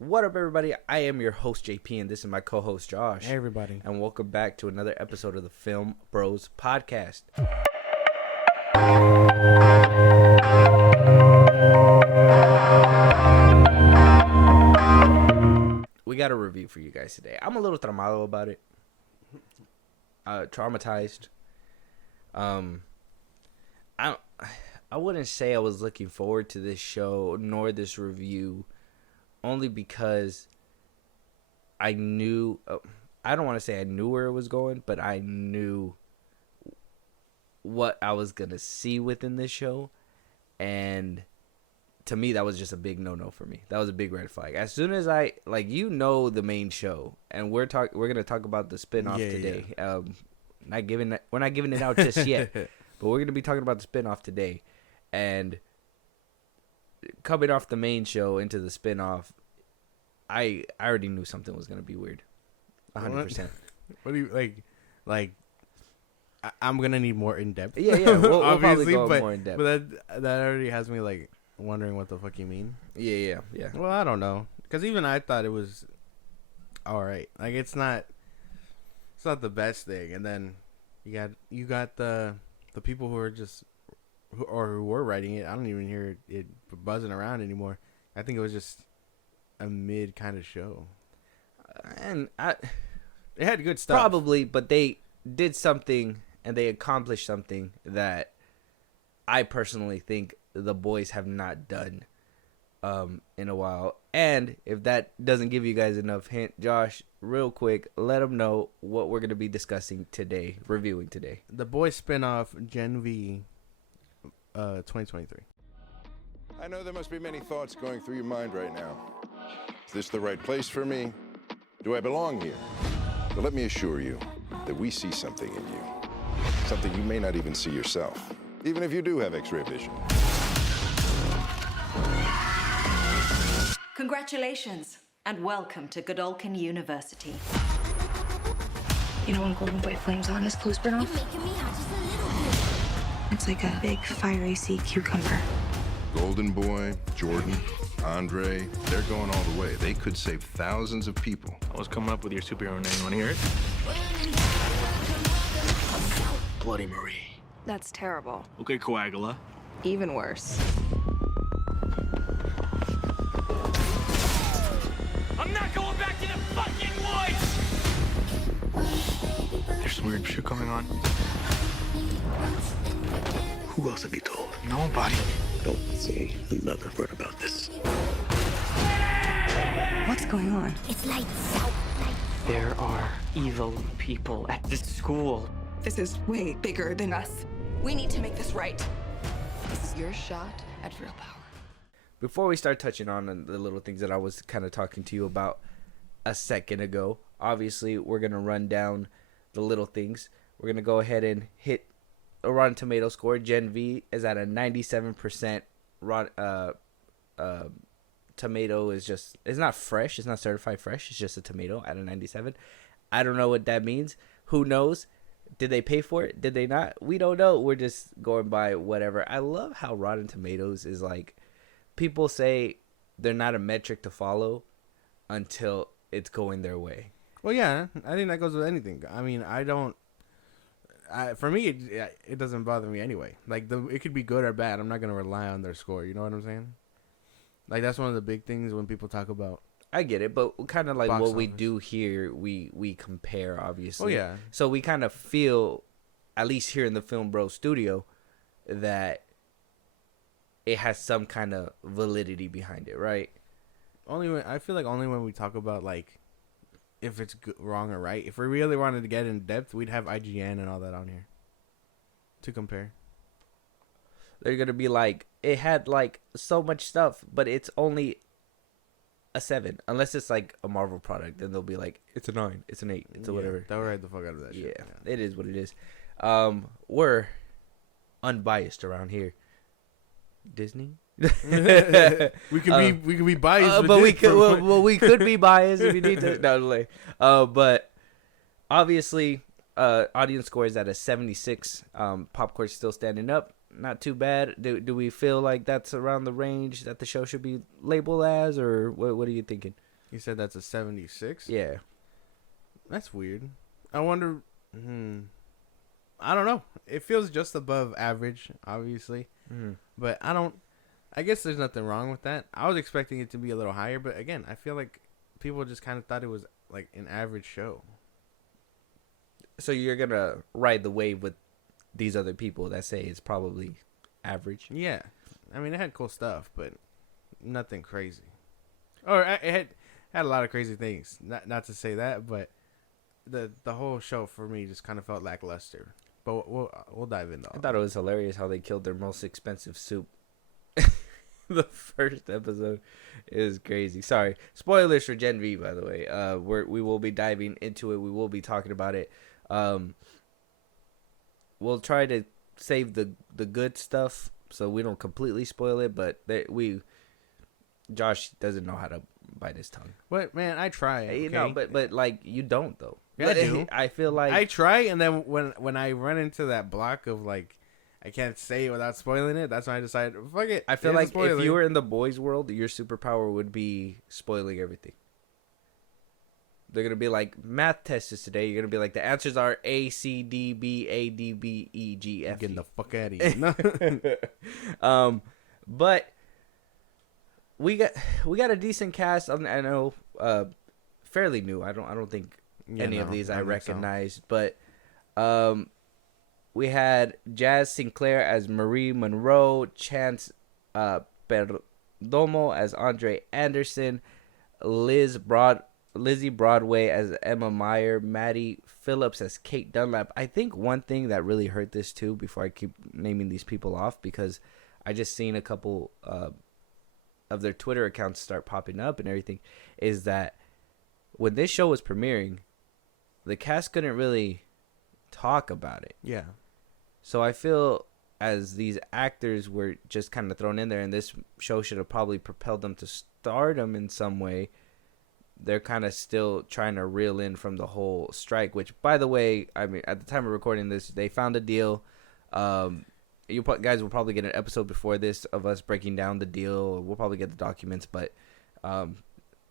What up, everybody? I am your host, JP, and this is my co-host, Josh. Hey, everybody. And welcome back to another episode of the FilmBros podcast. We got a review for you guys today. I'm a little traumado about it. Traumatized. I wouldn't say I was looking forward to this show nor this review, only because I knew, I don't want to say I knew where it was going, but I knew what I was going to see within this show. And to me, that was just a big no-no for me. That was a big red flag. As soon as the main show, and we're going to talk about the spinoff today. Yeah. We're not giving it out just yet, but we're going to be talking about the spinoff today. And coming off the main show into the spinoff, I already knew something was going to be weird. 100%. What do you like I'm going to need more in depth. Yeah. We'll obviously go more in depth. But that already has me like wondering what the fuck you mean. Yeah. Well, I don't know, cuz even I thought it was all right. Like it's not the best thing. And then you got the people who are just who were writing it. I don't even hear it buzzing around anymore. I think it was just a mid kind of show. And it had good stuff. Probably, but they did something and they accomplished something that I personally think the boys have not done in a while. And if that doesn't give you guys enough hint, Josh, real quick, let them know what we're going to be discussing today, reviewing today. The Boys spinoff Gen V 2023. I know there must be many thoughts going through your mind right now. Is this the right place for me? Do I belong here? But let me assure you that we see something in you. Something you may not even see yourself, even if you do have X-ray vision. Congratulations, and welcome to Godolphin University. You know when Golden Boy flames on his clothes burn off? You're making me hot just a little bit. It's like a big fiery sea cucumber. Golden Boy, Jordan, Andre, they're going all the way. They could save thousands of people. I was coming up with your superhero name. You want to hear it? Bloody Marie. That's terrible. Okay, Coagula. Even worse. I'm not going back to the fucking woods! There's some weird shit going on. Who else have you told? Nobody. Don't say another word about this. What's going on? It's lights out. There are evil people at this school. This is way bigger than us. We need to make this right. This is your shot at real power. Before we start touching on the little things that I was kind of talking to you about a second ago, obviously we're going to run down the little things. We're going to go ahead and hit a Rotten Tomato score. Gen V is at a 97%. Tomato is just, it's not fresh. It's not certified fresh. It's just a tomato at a 97. I don't know what that means. Who knows? Did they pay for it? Did they not? We don't know. We're just going by whatever. I love how Rotten Tomatoes is like, people say they're not a metric to follow until it's going their way. Well, yeah, I think that goes with anything. I mean, for me, it doesn't bother me anyway. Like, it could be good or bad. I'm not going to rely on their score. You know what I'm saying? Like, that's one of the big things when people talk about. I get it, but kind of like what office. we do here, we compare, obviously. Oh, yeah. So we kind of feel, at least here in the FilmBros studio, that it has some kind of validity behind it, right? I feel like only when we talk about, like, if it's wrong or right. If we really wanted to get in depth, we'd have IGN and all that on here to compare. They're going to be like, it had, like, so much stuff, but it's only a 7. Unless it's, like, a Marvel product, then they'll be like, it's a 9, it's an 8, it's a whatever. They'll write the fuck out of that shit. Yeah, it is what it is. We're unbiased around here. Disney? we could be biased, but we could be biased if you need to. No, but obviously, audience score is at a 76. Popcorn's still standing up. not too bad. Do we feel like that's around the range that the show should be labeled as, or what are you thinking? You said that's a 76? Yeah. That's weird. I wonder. I don't know. It feels just above average, obviously. But I guess there's nothing wrong with that. I was expecting it to be a little higher, but again, I feel like people just kind of thought it was like an average show. So you're gonna ride the wave with these other people that say it's probably average. Yeah. I mean, it had cool stuff, but nothing crazy. Or it had a lot of crazy things. Not to say that, but the whole show for me just kind of felt lackluster. But we'll dive into all. I thought it was hilarious how they killed their most expensive soup. The first episode is crazy. Sorry, spoilers for Gen V, by the way. We will be diving into it. We will be talking about it. We'll try to save the good stuff so we don't completely spoil it. But Josh doesn't know how to bite his tongue. What, man? I try. Okay? You know, but like you don't though. Yeah, I do. I feel like I try, and then when I run into that block of like I can't say it without spoiling it, that's when I decide fuck it. I feel like if you were in the boys' world, your superpower would be spoiling everything. They're gonna be like math tests today. You're gonna be like the answers are A C D B A D B E G F. Getting the fuck out of here. But we got a decent cast. I know, fairly new. I don't think any of these I recognized, but we had Jazz Sinclair as Marie Monroe, Chance Perdomo as Andre Anderson, Lizzie Broadway as Emma Meyer, Maddie Phillips as Kate Dunlap. I think one thing that really hurt this too, before I keep naming these people off, because I just seen a couple of their Twitter accounts start popping up and everything, is that when this show was premiering, the cast couldn't really talk about it. Yeah. So I feel as these actors were just kind of thrown in there, and this show should have probably propelled them to stardom in some way, they're kind of still trying to reel in from the whole strike, which, by the way, I mean, at the time of recording this, they found a deal. You guys will probably get an episode before this of us breaking down the deal. We'll probably get the documents, but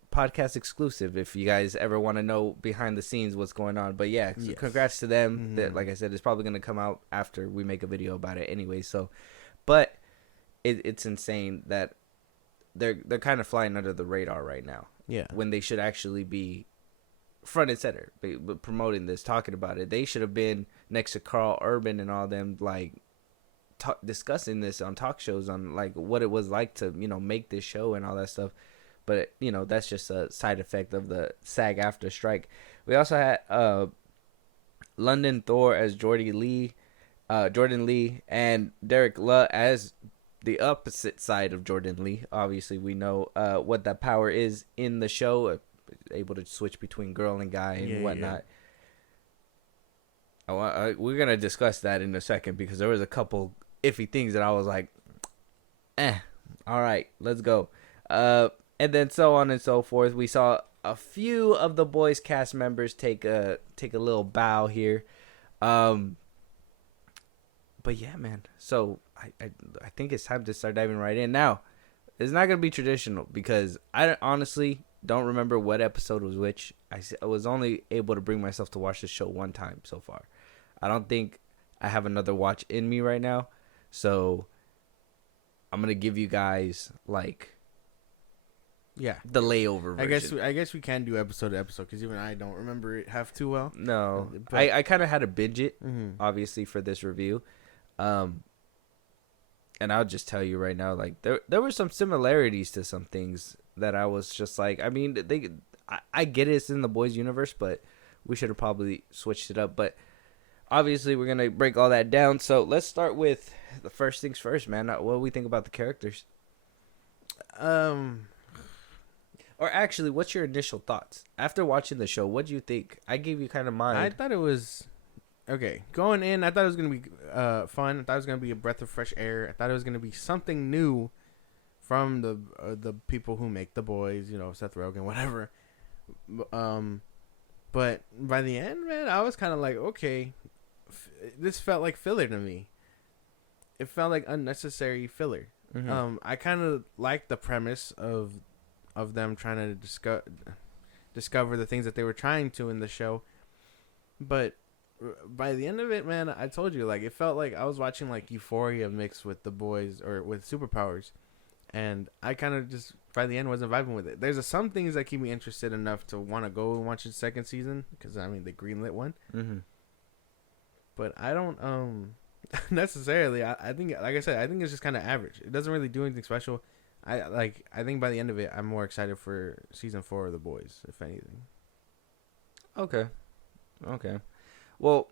podcast exclusive if you guys ever want to know behind the scenes what's going on. But yeah, yes. Congrats to them. That, like I said, it's probably going to come out after we make a video about it anyway. So, but it's insane that they're kind of flying under the radar right now. Yeah. When they should actually be front and center, promoting this, talking about it. They should have been next to Carl Urban and all them, like discussing this on talk shows on like what it was like to make this show and all that stuff. But that's just a side effect of the SAG-AFTRA strike. We also had London Thor as Jordan Lee, and Derek Luh as the opposite side of Jordan Lee. Obviously, we know what that power is in the show, able to switch between girl and guy and whatnot. Yeah. We're gonna discuss that in a second because there was a couple iffy things that I was like, all right, let's go. And then so on and so forth. We saw a few of the boys' cast members take a little bow here. But yeah, man. So I think it's time to start diving right in. Now, it's not going to be traditional because I honestly don't remember what episode was which. I was only able to bring myself to watch the show one time so far. I don't think I have another watch in me right now. So I'm going to give you guys like... Yeah, the layover version. I guess we can do episode to episode because even I don't remember it half too well. No, but I kind of had to binge it, obviously, for this review. And I'll just tell you right now, like there were some similarities to some things that I was just like, I mean, I get it, it's in the boys' universe, but we should have probably switched it up. But obviously, we're gonna break all that down. So let's start with the first things first, man. What do we think about the characters? Or actually, what's your initial thoughts? After watching the show, what do you think? I gave you kind of mine. I thought it was... Okay, going in, I thought it was going to be fun. I thought it was going to be a breath of fresh air. I thought it was going to be something new from the people who make The Boys, Seth Rogen, whatever. But by the end, man, I was kind of like, okay, this felt like filler to me. it felt like unnecessary filler. I kind of like the premise of them trying to discover the things that they were trying to in the show, but by the end of it, man, I told you, like, it felt like I was watching like Euphoria mixed with The Boys or with superpowers, and I kind of just by the end wasn't vibing with it. There's some things that keep me interested enough to want to go and watch the second season because I mean they greenlit one, but I don't necessarily. I think, like I said, I think it's just kind of average. It doesn't really do anything special. I think by the end of it, I'm more excited for season 4 of The Boys, if anything. Okay. Well,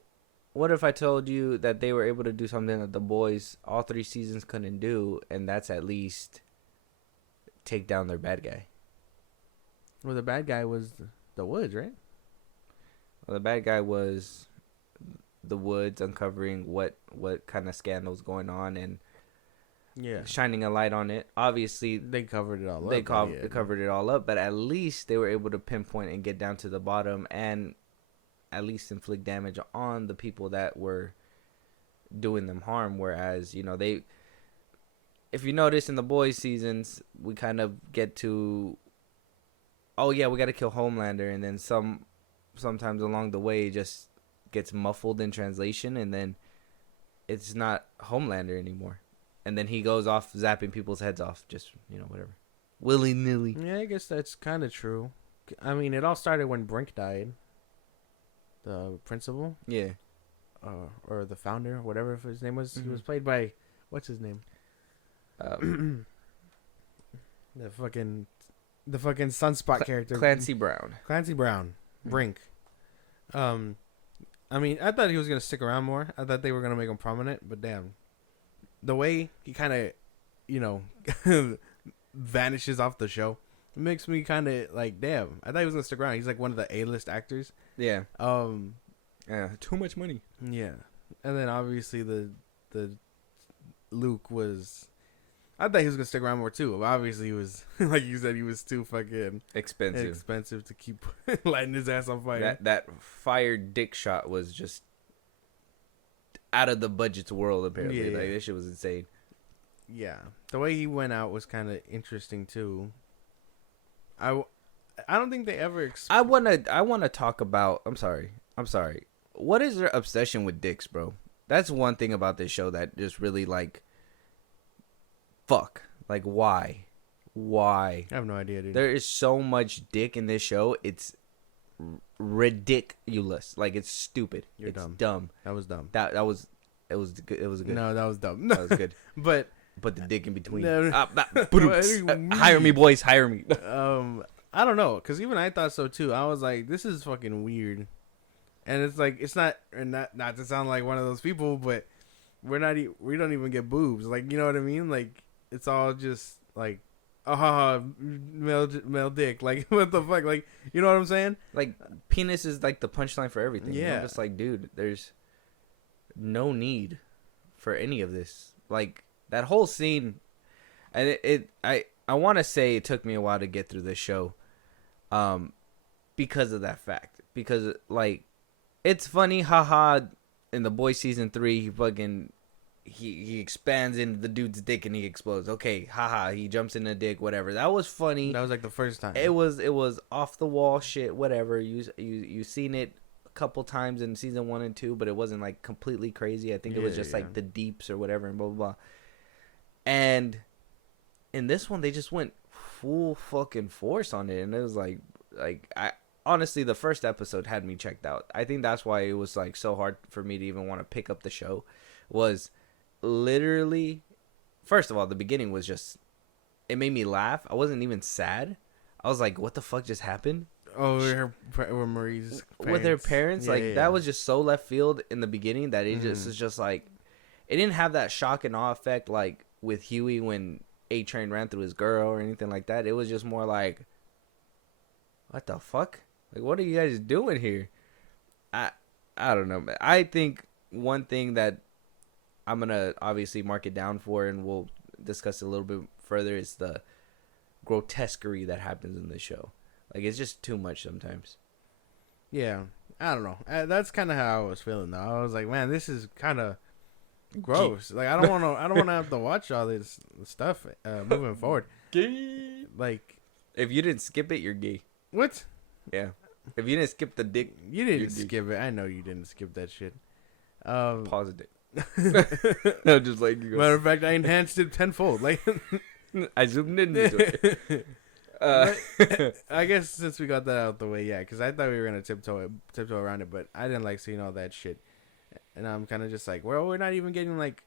what if I told you that they were able to do something that The Boys all 3 seasons couldn't do, and that's at least take down their bad guy? Well, the bad guy was the Woods, right? Well, the bad guy was the Woods uncovering what kind of scandals going on and shining a light on it. Obviously, they covered it all up. They covered it all up, but at least they were able to pinpoint and get down to the bottom and at least inflict damage on the people that were doing them harm. Whereas, you know, if you notice in the Boys seasons, we kind of get to, oh yeah, we got to kill Homelander, and then sometimes along the way it just gets muffled in translation, and then it's not Homelander anymore, and then he goes off zapping people's heads off, just, you know, whatever, willy-nilly. Yeah, I guess that's kind of true. I mean, it all started when Brink died. The principal? Yeah. Or the founder, whatever his name was. He was played by, what's his name? The fucking Sunspot character. Clancy Brown. Brink. I mean, I thought he was going to stick around more. I thought they were going to make him prominent, but damn. The way he kind of, you know, vanishes off the show, it makes me kind of like, damn. I thought he was going to stick around. He's like one of the A-list actors. Yeah. Yeah. Too much money. Yeah. And then obviously the Luke was, I thought he was gonna stick around more too. But obviously he was, like you said, he was too fucking expensive to keep lighting his ass on fire. That fire dick shot was just out of the budget's world. Apparently, like this shit was insane. Yeah, the way he went out was kind of interesting too. I don't think they ever. I wanna talk about. I'm sorry. What is their obsession with dicks, bro? That's one thing about this show that just really like. Fuck. Like, why? I have no idea, dude. There is so much dick in this show. It's ridiculous. Like, it's stupid. It's dumb. That was dumb. That was. It was good. It was good. No, that was dumb. That was good. But put the dick in between. No, Hire me, boys. Hire me. I don't know, cause even I thought so too. I was like, this is fucking weird, and it's like it's not to sound like one of those people, but we don't even get boobs. Like, you know what I mean? Like, it's all just like, male dick. Like, what the fuck? Like, you know what I'm saying? Like, penis is like the punchline for everything. Yeah. You know? I'm just like, dude, there's no need for any of this. Like, that whole scene, and I want to say it took me a while to get through this show, because of that fact. Because, like, it's funny, haha. In The Boys season 3, he expands into the dude's dick and he explodes. Okay, haha. He jumps in the dick, whatever. That was funny. That was like the first time. It was off the wall shit, whatever. You seen it a couple times in season 1 and 2, but it wasn't like completely crazy. I think it was just like the deeps or whatever and blah blah blah. And in this one, they just went full fucking force on it, and it was like I honestly, the first episode had me checked out. I think that's why it was like so hard for me to even want to pick up the show. Was literally, first of all, the beginning was just, it made me laugh. I wasn't even sad. I was like, what the fuck just happened? Oh, with Marie's parents. With her parents, that was just so left field in the beginning that it just is just like, it didn't have that shock and awe effect like with Huey when A-Train ran through his girl or anything like that. It was just more like, what the fuck? Like, what are you guys doing here? I don't know, man. I think one thing that I'm going to obviously mark it down for, and we'll discuss it a little bit further, is the grotesquerie that happens in this show. Like, it's just too much sometimes. Yeah. I don't know. That's kind of how I was feeling, though. I was like, man, this is kind of gross. Like I don't want to. I don't want to have to watch all this stuff moving forward. Gay. Like If you didn't skip it, you're gay. what? Yeah. If you didn't skip the dick, You you're didn't gay. skip it. I know you didn't skip that shit. Pause it. No, just like you go. Matter of fact, I enhanced it tenfold. Like, I zoomed in this way. I guess since we got that out the way, yeah, because I thought we were gonna tiptoe around it, but I didn't like seeing all that shit, and I'm kind of just like, well, we're not even getting like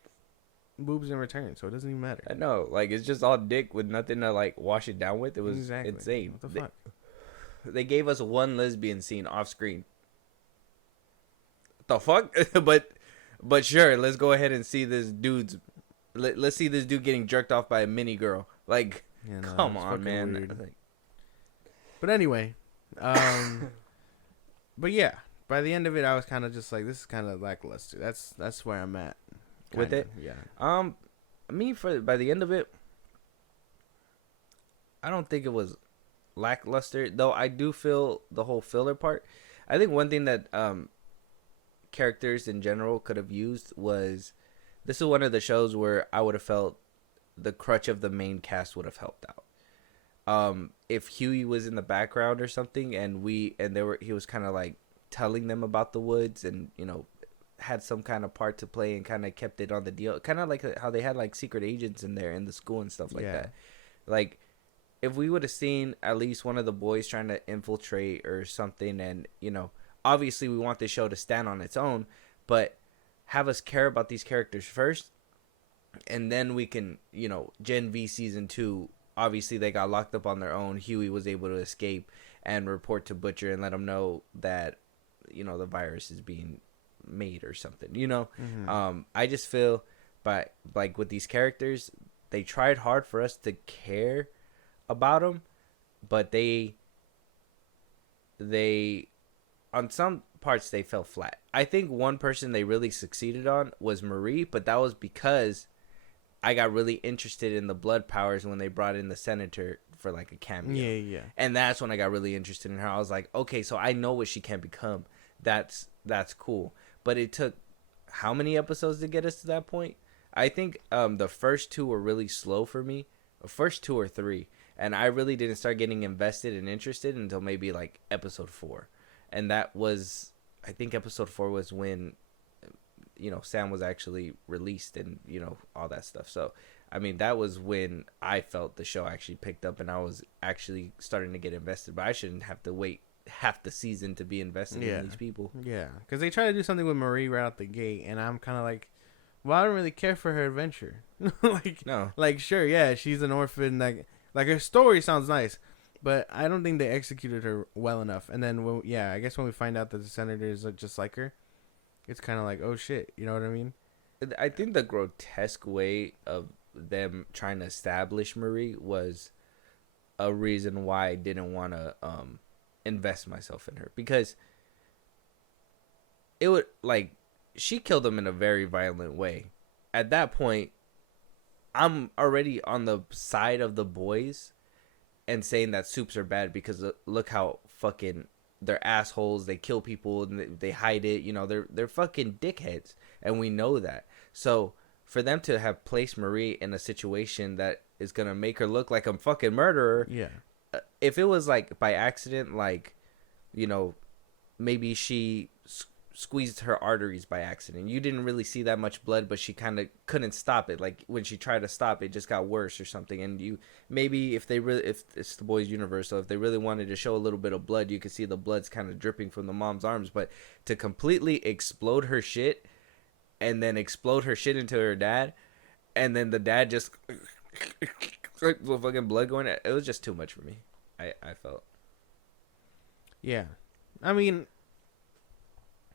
boobs in return, so it doesn't even matter. I know, like it's just all dick with nothing to like wash it down with. It was Exactly. insane. What the fuck? They gave us one lesbian scene off screen. The fuck? but sure, let's go ahead and see this dude's. Let's see this dude getting jerked off by a mini girl. Like, Yeah, no, come it's on, fucking man. weird. Like, But anyway, but yeah, by the end of it, I was kind of just like, this is kind of lackluster. That's where I'm at With kinda, it? Yeah. by the end of it, I don't think it was lackluster. Though I do feel the whole filler part. I think one thing that characters in general could have used was, this is one of the shows where I would have felt the crutch of the main cast would have helped out. If Huey was in the background or something, and he was kind of like telling them about the woods, and had some kind of part to play, and kind of kept it on the deal, kind of like how they had like secret agents in there in the school and stuff like that. Like, if we would have seen at least one of the boys trying to infiltrate or something, and obviously we want this show to stand on its own, but have us care about these characters first, and then we can, Gen V season 2, obviously they got locked up on their own. Huey was able to escape and report to Butcher and let him know that, the virus is being made or something, I just feel, but like with these characters, they tried hard for us to care about them, but they on some parts they fell flat. I think one person they really succeeded on was Marie, but that was because I got really interested in the blood powers when they brought in the senator for like a cameo. Yeah. And that's when I got really interested in her. I was like, okay, so I know what she can become. That's cool. But it took how many episodes to get us to that point? I think the first 2 were really slow for me. The first 2 or 3. And I really didn't start getting invested and interested until maybe like episode 4. And that was, I think episode 4 was when, Sam was actually released and, all that stuff. So, I mean, that was when I felt the show actually picked up and I was actually starting to get invested. But I shouldn't have to wait half the season to be invested in these people. Yeah, because they try to do something with Marie right out the gate, and I'm kind of like, well, I don't really care for her adventure. No. Like, sure, yeah, she's an orphan. Like her story sounds nice, but I don't think they executed her well enough. And then, I guess when we find out that the senator is just like her, it's kind of like, oh shit, you know what I mean? I think the grotesque way of them trying to establish Marie was a reason why I didn't want to invest myself in her, because it would, like, she killed him in a very violent way. At that point, I'm already on the side of the boys and saying that soups are bad because look how fucking they're assholes. They kill people and they hide it. They're fucking dickheads, and we know that. So for them to have placed Marie in a situation that is gonna make her look like a fucking murderer, if it was like by accident, like, maybe she squeezed her arteries by accident, you didn't really see that much blood, but she kind of couldn't stop it. Like when she tried to stop it, just got worse or something. And if it's the boys' universe, so if they really wanted to show a little bit of blood, you could see the blood's kind of dripping from the mom's arms. But to completely explode her shit and then explode her shit into her dad, and then the dad just like the fucking blood going, it was just too much for me. I felt. Yeah, I mean,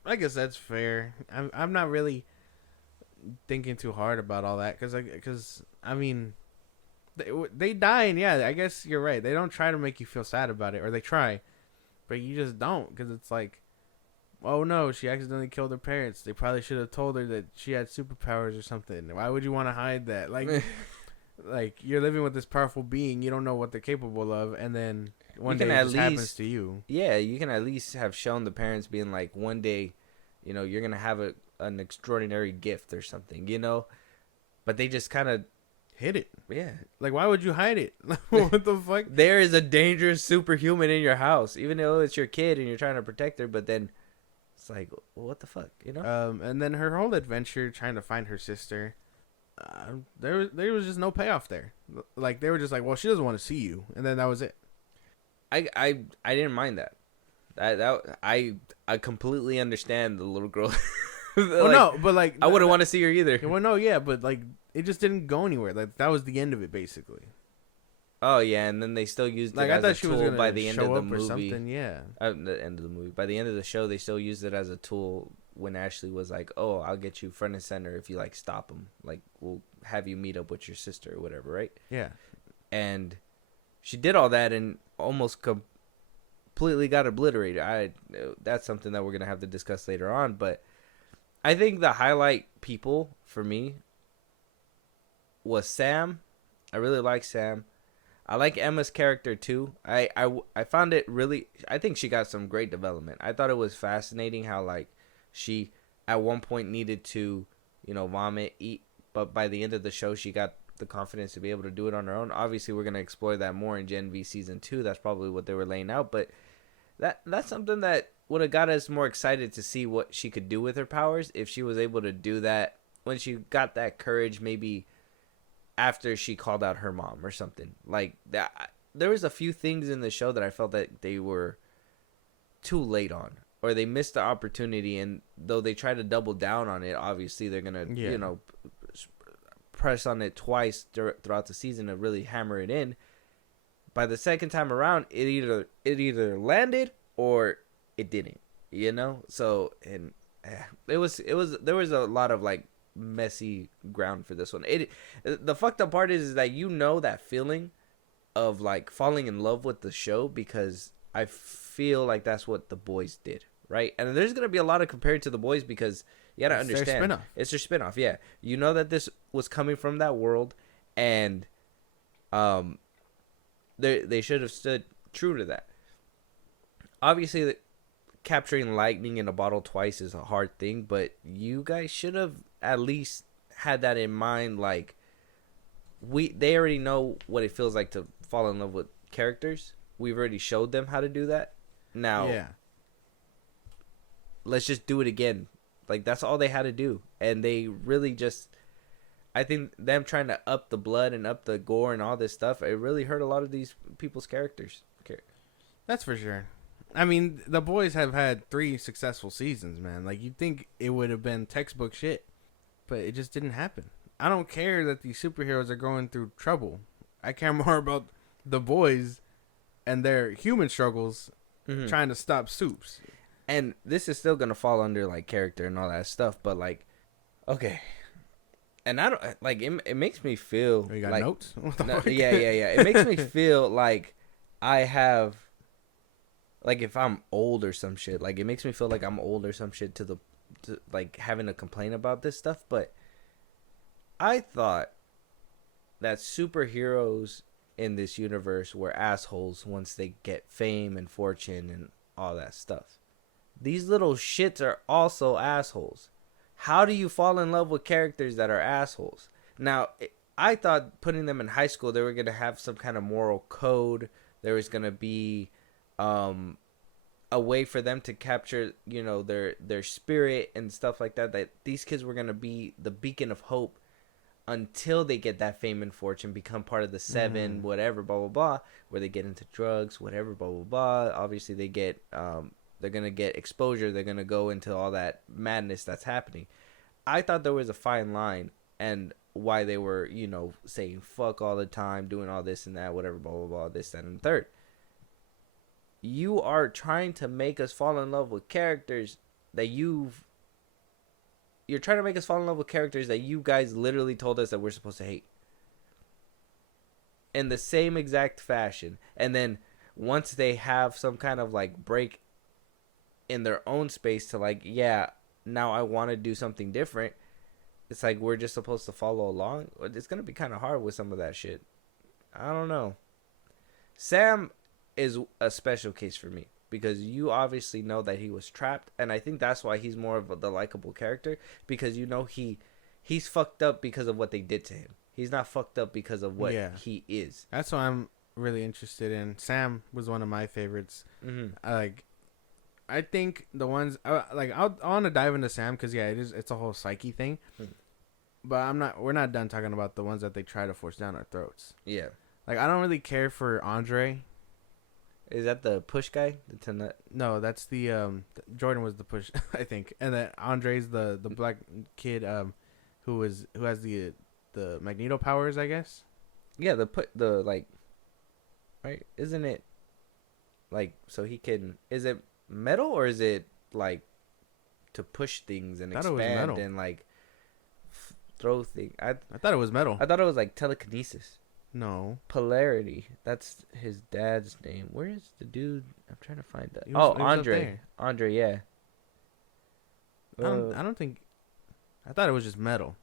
I guess that's fair. I'm not really thinking too hard about all that because I mean, they die, and yeah, I guess you're right. They don't try to make you feel sad about it, or they try, but you just don't, because it's like, oh no, she accidentally killed her parents. They probably should have told her that she had superpowers or something. Why would you want to hide that? Like you're living with this powerful being, you don't know what they're capable of, and then one day it just happens to you. Yeah, you can at least have shown the parents being like, one day, you're gonna have an extraordinary gift or something, you know. But they just kind of Hid it. yeah. Like, why would you hide it? What the fuck? There is a dangerous superhuman in your house, even though it's your kid and you're trying to protect her. But then it's like, what the fuck, you know? And then her whole adventure trying to find her sister, there was just no payoff there. Like, they were just like, well, she doesn't want to see you, and then that was it. I didn't mind that. I completely understand the little girl. Well, no, but like I wouldn't want to see her either. Well, no, yeah, but like it just didn't go anywhere. Like that was the end of it, basically. Oh yeah, and then they still used it Like I as thought a she was tool gonna by the end of show the up or movie. something. Yeah. The end of the movie. By the end of the show, they still used it as a tool when Ashley was like, "Oh, I'll get you front and center if you like stop him. Like we'll have you meet up with your sister or whatever, right?" Yeah. And she did all that and almost completely got obliterated. That's something that we're gonna have to discuss later on, but I think the highlight people for me was Sam. I really like Sam. I like Emma's character too. I found it really. I think she got some great development. I thought it was fascinating how like she at one point needed to, vomit, eat, but by the end of the show she got the confidence to be able to do it on her own. Obviously, we're gonna explore that more in Gen V season 2. That's probably what they were laying out, but that's something that would have got us more excited to see what she could do with her powers if she was able to do that when she got that courage, maybe after she called out her mom or something like that. There was a few things in the show that I felt that they were too late on, or they missed the opportunity, and though they try to double down on it, obviously they're gonna press on it twice throughout the season to really hammer it in. By the second time around, it either landed or it didn't, So, and there was a lot of like messy ground for this one. The fucked up part is that that feeling of like falling in love with the show, because I feel like that's what The Boys did, right? And there's gonna be a lot of compared to The Boys because you gotta understand it's their spinoff. Yeah, that this was coming from that world, and they should have stood true to that. Obviously, capturing lightning in a bottle twice is a hard thing, but you guys should have at least had that in mind. Like, they already know what it feels like to fall in love with characters. We've already showed them how to do that. Now, let's just do it again. Like, that's all they had to do. And they really just, I think them trying to up the blood and up the gore and all this stuff, it really hurt a lot of these people's characters. Okay. That's for sure. I mean, The Boys have had 3 successful seasons, man. Like, you'd think it would have been textbook shit, but it just didn't happen. I don't care that these superheroes are going through trouble. I care more about The Boys and their human struggles trying to stop Supes. And this is still going to fall under, like, character and all that stuff, but, like, okay. And I don't, like, it makes me feel you got like, notes? Yeah. It makes me feel like I have, like, if I'm old or some shit, like, it makes me feel like I'm old or some shit to like, having to complain about this stuff. But I thought that superheroes in this universe were assholes once they get fame and fortune and all that stuff. These little shits are also assholes. How do you fall in love with characters that are assholes? Now, I thought putting them in high school, they were going to have some kind of moral code. There was going to be a way for them to capture, their spirit and stuff like that. That these kids were going to be the beacon of hope until they get that fame and fortune, become part of the 7, whatever, blah, blah, blah, where they get into drugs, whatever, blah, blah, blah. Obviously, they get... they're going to get exposure. They're going to go into all that madness that's happening. I thought there was a fine line, and why they were, saying fuck all the time, doing all this and that, whatever, blah, blah, blah, this, that, and the third. You are trying to make us fall in love with characters that you're trying to make us fall in love with characters that you guys literally told us that we're supposed to hate. In the same exact fashion. And then once they have some kind of like break in their own space to like, yeah, now I want to do something different, it's like we're just supposed to follow along. It's going to be kind of hard with some of that shit. I don't know. Sam is a special case for me because you obviously know that he was trapped, and I think that's why he's more of the likable character, because you know he's fucked up because of what they did to him. He's not fucked up because of what he is. That's what I'm really interested in. Sam was one of my favorites. Mm-hmm. I think the ones I want to dive into Sam because it's a whole psyche thing. But we're not done talking about the ones that they try to force down our throats. Yeah. Like, I don't really care for Andre. Is that the push guy? No, that's the Jordan was the push, I think. And then Andre's the black kid who has the Magneto powers, I guess. Yeah, right? Isn't it like so he can, is it metal or is it like to push things and expand and like throw things? I thought it was metal. I thought it was like telekinesis. No. Polarity. That's his dad's name. Where is the dude? I'm trying to find that. He was Andre. Andre, yeah. I don't think. I thought it was just metal.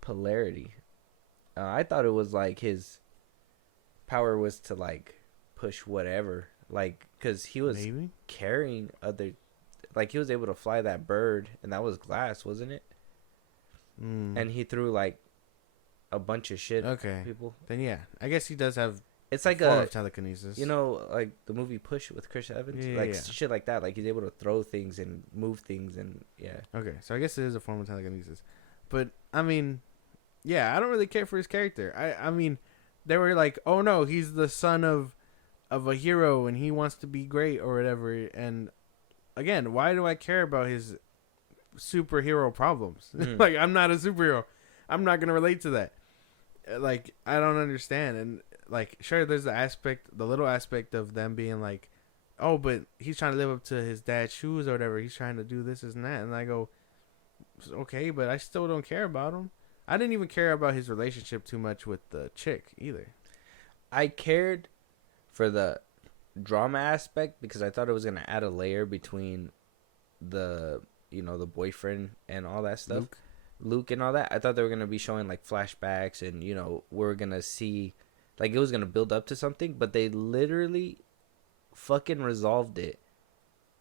Polarity. I thought it was like his power was to like push whatever, like because he was carrying other, like he was able to fly that bird, and that was glass, wasn't it? And he threw like a bunch of shit. Okay. People. Then yeah, I guess he does have. It's like form of telekinesis. You know, like the movie Push with Chris Evans, shit like that. Like he's able to throw things and move things, and yeah. Okay, so I guess it is a form of telekinesis, but I mean, yeah, I don't really care for his character. I mean, they were like, oh no, he's the son of a hero and he wants to be great or whatever. And again, why do I care about his superhero problems? Like, I'm not a superhero. I'm not gonna relate to that. Like, I don't understand. And like, sure, there's the little aspect of them being like, oh, but he's trying to live up to his dad's shoes or whatever. He's trying to do this and that. And I go, okay, but I still don't care about him. I didn't even care about his relationship too much with the chick either. I cared for the drama aspect because I thought it was gonna add a layer between the boyfriend and all that stuff. Luke and all that. I thought they were gonna be showing like flashbacks and we're gonna see like it was gonna build up to something, but they literally fucking resolved it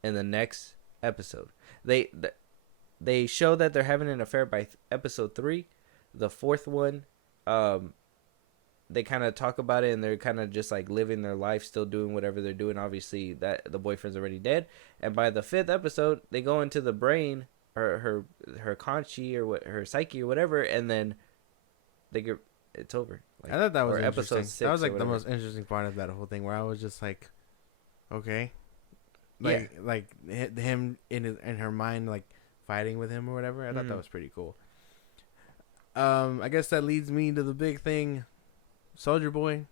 in the next episode. They show that they're having an affair by episode 3. The 4th one, they kind of talk about it and they're kind of just like living their life, still doing whatever they're doing. Obviously, that the boyfriend's already dead. And by the 5th episode, they go into the brain, her Conchi or what, her psyche or whatever, and then it's over. Like, I thought that was episode interesting. 6. That was like the most interesting part of that whole thing, where I was just like, okay, like him in her mind, like fighting with him or whatever. I thought that was pretty cool. I guess that leads me to the big thing, Soldier Boy.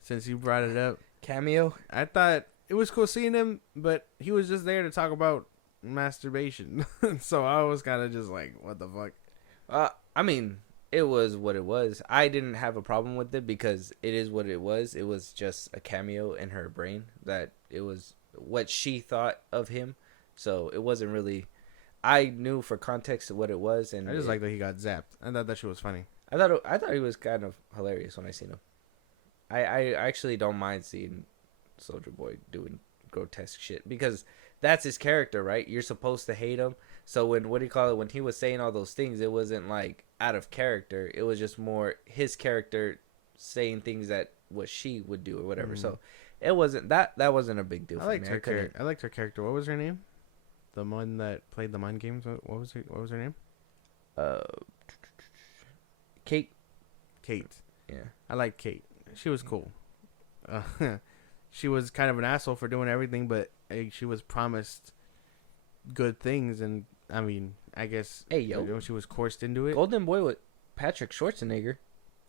Since you brought it up, cameo. I thought it was cool seeing him, but he was just there to talk about masturbation. So I was kind of just like, what the fuck? I mean, it was what it was. I didn't have a problem with it because it is what it was. It was just a cameo in her brain that it was what she thought of him. So it wasn't really. I knew for context what it was, and I just like that he got zapped. I thought that shit was funny. I thought he was kind of hilarious when I seen him. I actually don't mind seeing Soldier Boy doing grotesque shit because that's his character, right? You're supposed to hate him. So when he was saying all those things, it wasn't like out of character. It was just more his character saying things that what she would do or whatever. So it wasn't that wasn't a big deal. I liked her character. I liked her character. What was her name? The one that played the mind games. What was her name? Kate. Yeah, I like Kate. She was cool. She was kind of an asshole for doing everything, but she was promised good things, and I mean, I guess she was coerced into it. Golden Boy with Patrick Schwarzenegger.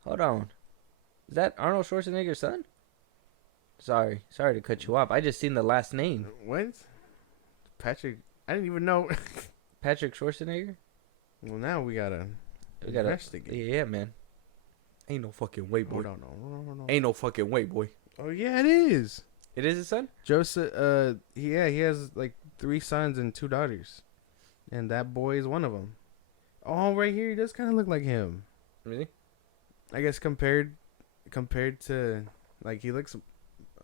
Hold on, is that Arnold Schwarzenegger's son? Sorry to cut you off. I just seen the last name. What? Patrick? I didn't even know. Patrick Schwarzenegger. Well, now we gotta investigate. Yeah, man. Ain't no fucking way, boy. No. Ain't no fucking way, boy. Oh yeah, it is. It is his son? Joseph. He has like 3 sons and 2 daughters, and that boy is one of them. Oh, right here, he does kind of look like him. Really? I guess compared to, like, he looks a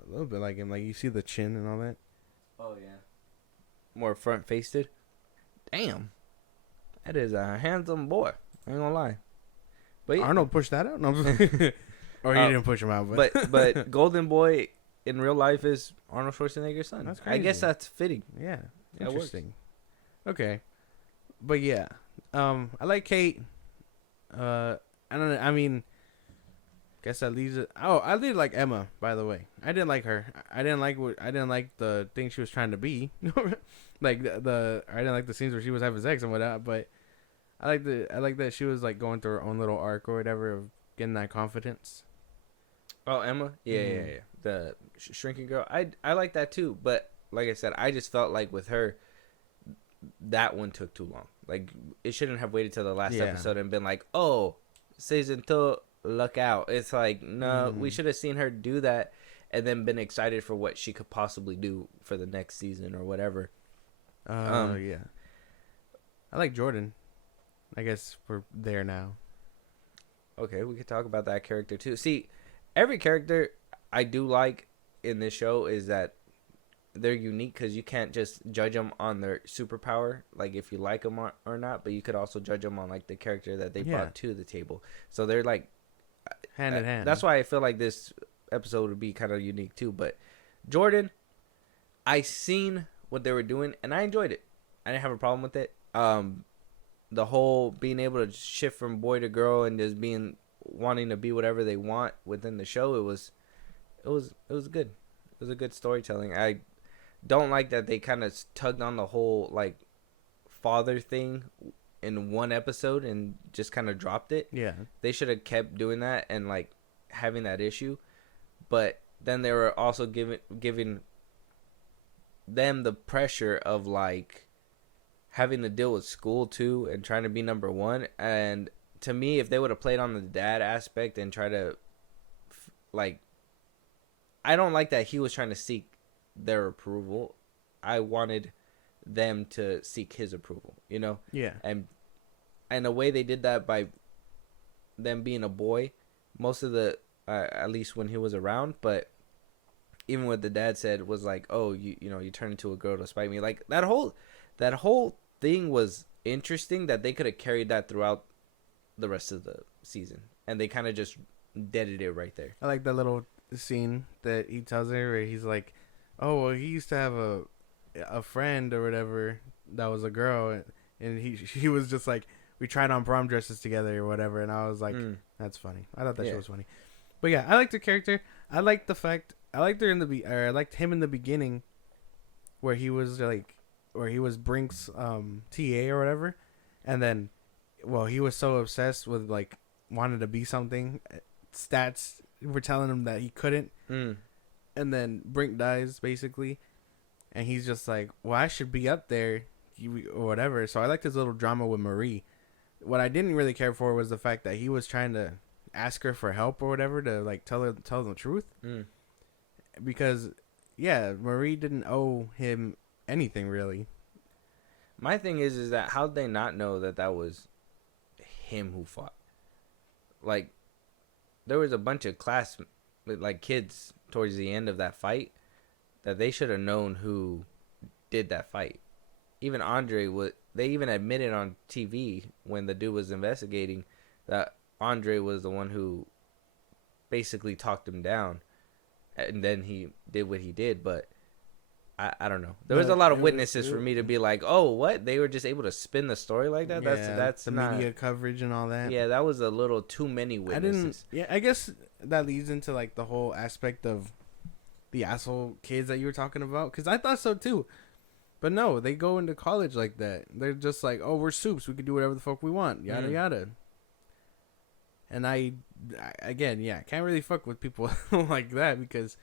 little bit like him. Like, you see the chin and all that. more front faced. Damn, that is a handsome boy. I ain't gonna lie. But yeah, Arnold pushed that out. No, or he didn't push him out. but Golden Boy in real life is Arnold Schwarzenegger's son. That's I guess crazy. that's fitting. yeah, That works. interesting. Okay, but yeah, I like Kate. I don't know. I mean, guess that leaves it. Oh, I did like Emma. By the way, I didn't like her. I didn't like the thing she was trying to be. Like the I didn't like the scenes where she was having sex and whatnot. But I like that she was like going through her own little arc or whatever of getting that confidence. Oh, Emma, yeah. The shrinking girl. I like that too. But like I said, I just felt like with her, that one took too long. Like it shouldn't have waited till the last episode and been like, oh, season 2, look out. It's like, no, we should have seen her do that and then been excited for what she could possibly do for the next season or whatever. Yeah. I like Jordan. I guess we're there now. Okay, we could talk about that character too. See, every character I do like in this show is that they're unique because you can't just judge them on their superpower, like if you like them or not, but you could also judge them on like the character that they brought to the table. So they're like hand in hand. That's why I feel like this episode would be kind of unique too. But Jordan, I seen what they were doing and I enjoyed it. I didn't have a problem with it. The whole being able to shift from boy to girl and just wanting to be whatever they want within the show, it was good. It was a good storytelling. I don't like that they kind of tugged on the whole like father thing in one episode and just kind of dropped it. Yeah. They should have kept doing that and like having that issue. But then they were also giving them the pressure of like having to deal with school too and trying to be number one. And to me, if they would have played on the dad aspect and try to like, I don't like that he was trying to seek their approval. I wanted them to seek his approval, you know? Yeah. And the way they did that by them being a boy, most of the, at least when he was around, but even what the dad said was like, oh, you know, you turned into a girl to spite me. Like that whole thing was interesting that they could have carried that throughout the rest of the season. And they kind of just deaded it right there. I like that little scene that he tells her where he's like, oh, well, he used to have a friend or whatever that was a girl, and he was just like, we tried on prom dresses together or whatever, and I was like, that's funny. I thought that shit was funny. But yeah, I liked the character. I liked the fact I liked him in the beginning where he was Brink's TA or whatever, and then he was so obsessed with like wanted to be something. Stats were telling him that he couldn't. And then Brink dies, basically. And he's just like, well, I should be up there, or whatever. So I liked his little drama with Marie. What I didn't really care for was the fact that he was trying to ask her for help or whatever to, like, tell the truth. Because, yeah, Marie didn't owe him anything, really. My thing is that how'd they not know that was him who fought? Like, there was a bunch of kids towards the end of that fight that they should have known who did that fight. Even Andre they even admitted on TV when the dude was investigating that Andre was the one who basically talked him down, and then he did what he did. But I don't know. There was a lot of witnesses for me to be like, oh, what? They were just able to spin the story like that? That's the not media coverage and all that. Yeah, that was a little too many witnesses. I guess that leads into like the whole aspect of the asshole kids that you were talking about, because I thought so too. But no, they go into college like that. They're just like, oh, we're soups. We can do whatever the fuck we want. Yada, yada. And I can't really fuck with people like that because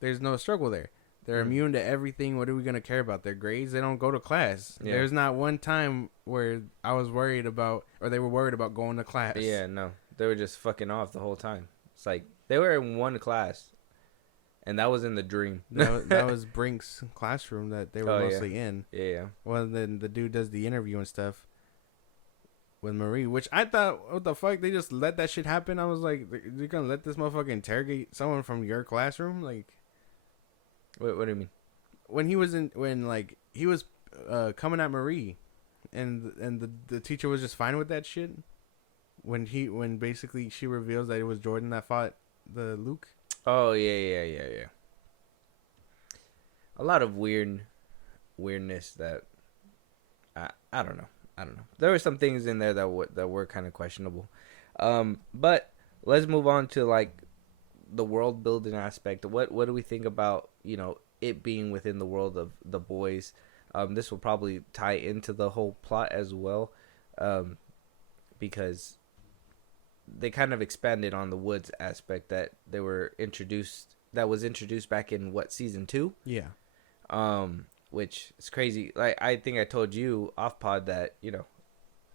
there's no struggle there. They're immune to everything. What are we going to care about? Their grades? They don't go to class. Yeah. There's not one time where I was worried about, or they were worried about going to class. Yeah, no. They were just fucking off the whole time. It's like, they were in one class, and that was in the dream. That was Brink's classroom that they were mostly in. Yeah. Well, then the dude does the interview and stuff with Marie, which I thought, what the fuck? They just let that shit happen? I was like, you're going to let this motherfucker interrogate someone from your classroom? Like... What do you mean? When he was coming at Marie, and the teacher was just fine with that shit when basically she reveals that it was Jordan that fought the Luke. Oh yeah. A lot of weirdness that I don't know. There were some things in there that were kind of questionable. But let's move on to like the world building aspect. What do we think about, it being within the world of the boys? This will probably tie into the whole plot as well, because they kind of expanded on the woods aspect that was introduced back in season 2. Yeah. Which is crazy. Like, I think I told you off pod that,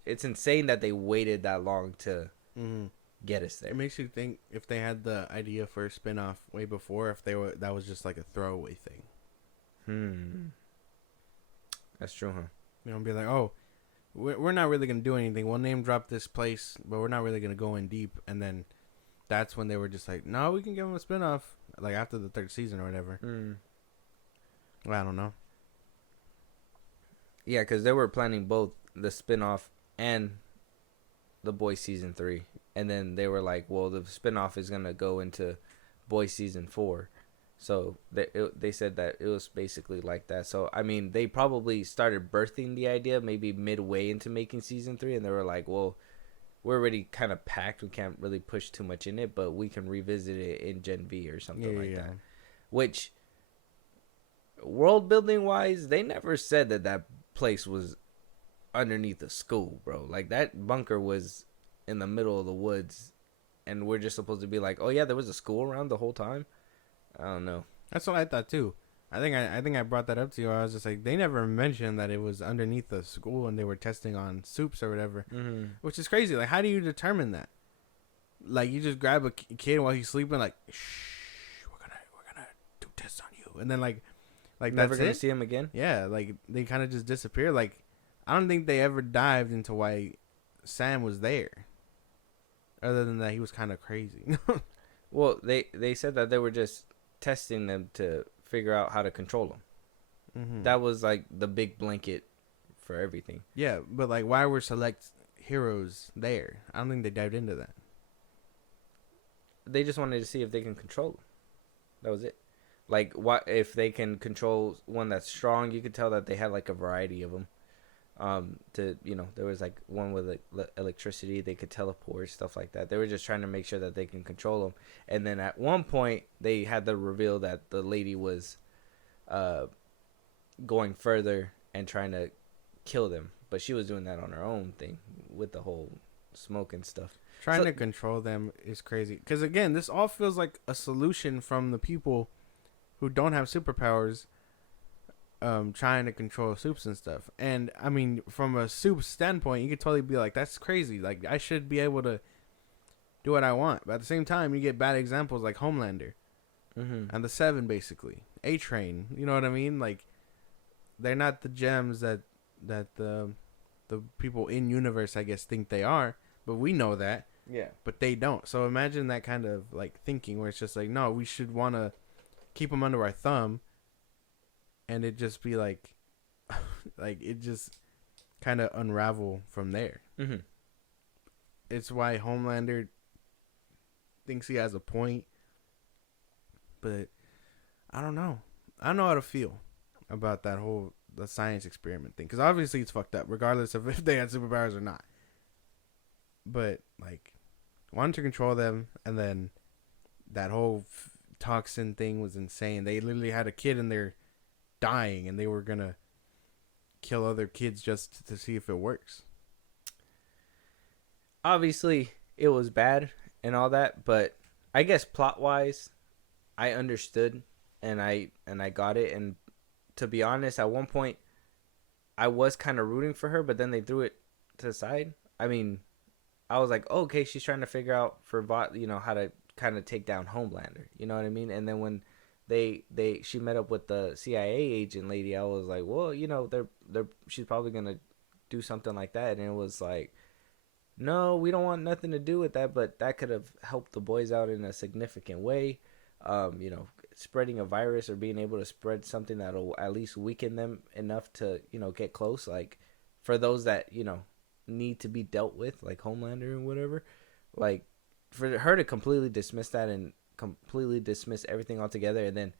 it's insane that they waited that long to get us there. It makes you think if they had the idea for a spinoff way before, that was just like a throwaway thing. That's true, huh? Be like, oh, we're not really gonna do anything. We'll name drop this place, but we're not really gonna go in deep. And then that's when they were just like, no, we can give them a spinoff, like after the 3rd season or whatever. I don't know. Yeah, because they were planning both the spinoff and the Boys season 3, and then they were like, well, the spinoff is gonna go into Boys season 4. So they said that it was basically like that. So I mean, they probably started birthing the idea maybe midway into making season 3, and they were like, well, we're already kind of packed. We can't really push too much in it, but we can revisit it in Gen V or something like that. Which, world building wise, they never said that place was underneath the school, bro. Like, that bunker was in the middle of the woods, and we're just supposed to be like, oh yeah, there was a school around the whole time. I don't know. That's what I thought too. I think I brought that up to you. I was just like, they never mentioned that it was underneath the school and they were testing on soups or whatever, which is crazy. Like, how do you determine that? Like, you just grab a kid while he's sleeping, like, shh, we're gonna do tests on you, and then like Never that's gonna it? see him again. Yeah, like they kind of just disappear. Like, I don't think they ever dived into why Sam was there, other than that he was kind of crazy. Well, they said that they were just testing them to figure out how to control them. That was like the big blanket for everything. Yeah, but like, why were select heroes there? I don't think they dived into that. They just wanted to see if they can control them. That was it. Like, what if they can control one that's strong? You could tell that they had like a variety of them. There was like one with electricity. They could teleport, stuff like that. They were just trying to make sure that they can control them. And then at one point, they had the reveal that the lady was going further and trying to kill them, but she was doing that on her own thing with the whole smoke and stuff. Trying to control them is crazy. Because again, this all feels like a solution from the people who don't have superpowers, trying to control soups and stuff. And I mean, from a soup standpoint, you could totally be like, that's crazy. Like, I should be able to do what I want. But at the same time, you get bad examples like Homelander and the Seven, basically A-Train. You know what I mean? Like, they're not the gems that the people in universe, I guess, think they are. But we know that. Yeah. But they don't. So imagine that kind of like thinking where it's just like, no, we should want to keep them under our thumb, and it just be like, like, it just kind of unravel from there. It's why Homelander thinks he has a point, but I don't know. I don't know how to feel about the science experiment thing, because obviously it's fucked up, regardless of if they had superpowers or not. But like, wanting to control them, and then that whole toxin thing was insane. They literally had a kid in there dying, and they were gonna kill other kids just to see if it works. Obviously, it was bad and all that, but I guess plot wise, I understood and I got it. And to be honest, at one point, I was kind of rooting for her, but then they threw it to the side. I mean, I was like, oh, okay, she's trying to figure out how to kind of take down Homelander. You know what I mean? And then when she met up with the CIA agent lady, I was like, well, she's probably gonna do something like that. And it was like, no, we don't want nothing to do with that, but that could have helped the boys out in a significant way. spreading a virus or being able to spread something that'll at least weaken them enough to, get close. Like, for those that, need to be dealt with, like Homelander and whatever. Like, for her to completely dismiss that and completely dismiss everything altogether, and then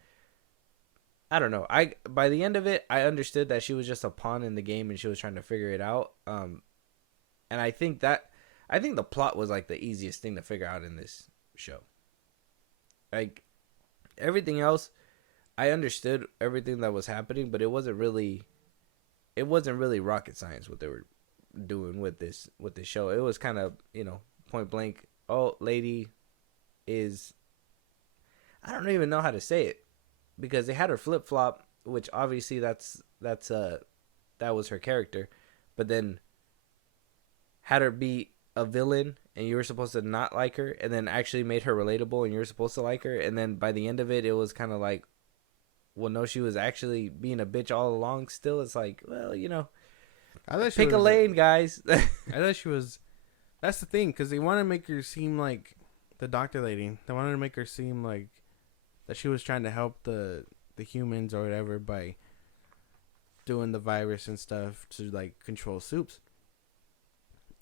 I don't know. By the end of it, I understood that she was just a pawn in the game and she was trying to figure it out. And I think the plot was like the easiest thing to figure out in this show. Like, everything else, I understood everything that was happening, but it wasn't really rocket science what they were doing with this show. It was kind of, point blank. Oh, lady is, I don't even know how to say it, because they had her flip flop, which obviously that was her character, but then had her be a villain and you were supposed to not like her, and then actually made her relatable and you were supposed to like her, and then by the end of it, it was kind of like, well, no, she was actually being a bitch all along. Still, it's like, well, pick a lane, guys. I thought she was. That's the thing, because they want to make her seem like the doctor lady. They wanted to make her seem like that she was trying to help the humans or whatever by doing the virus and stuff to like control soups.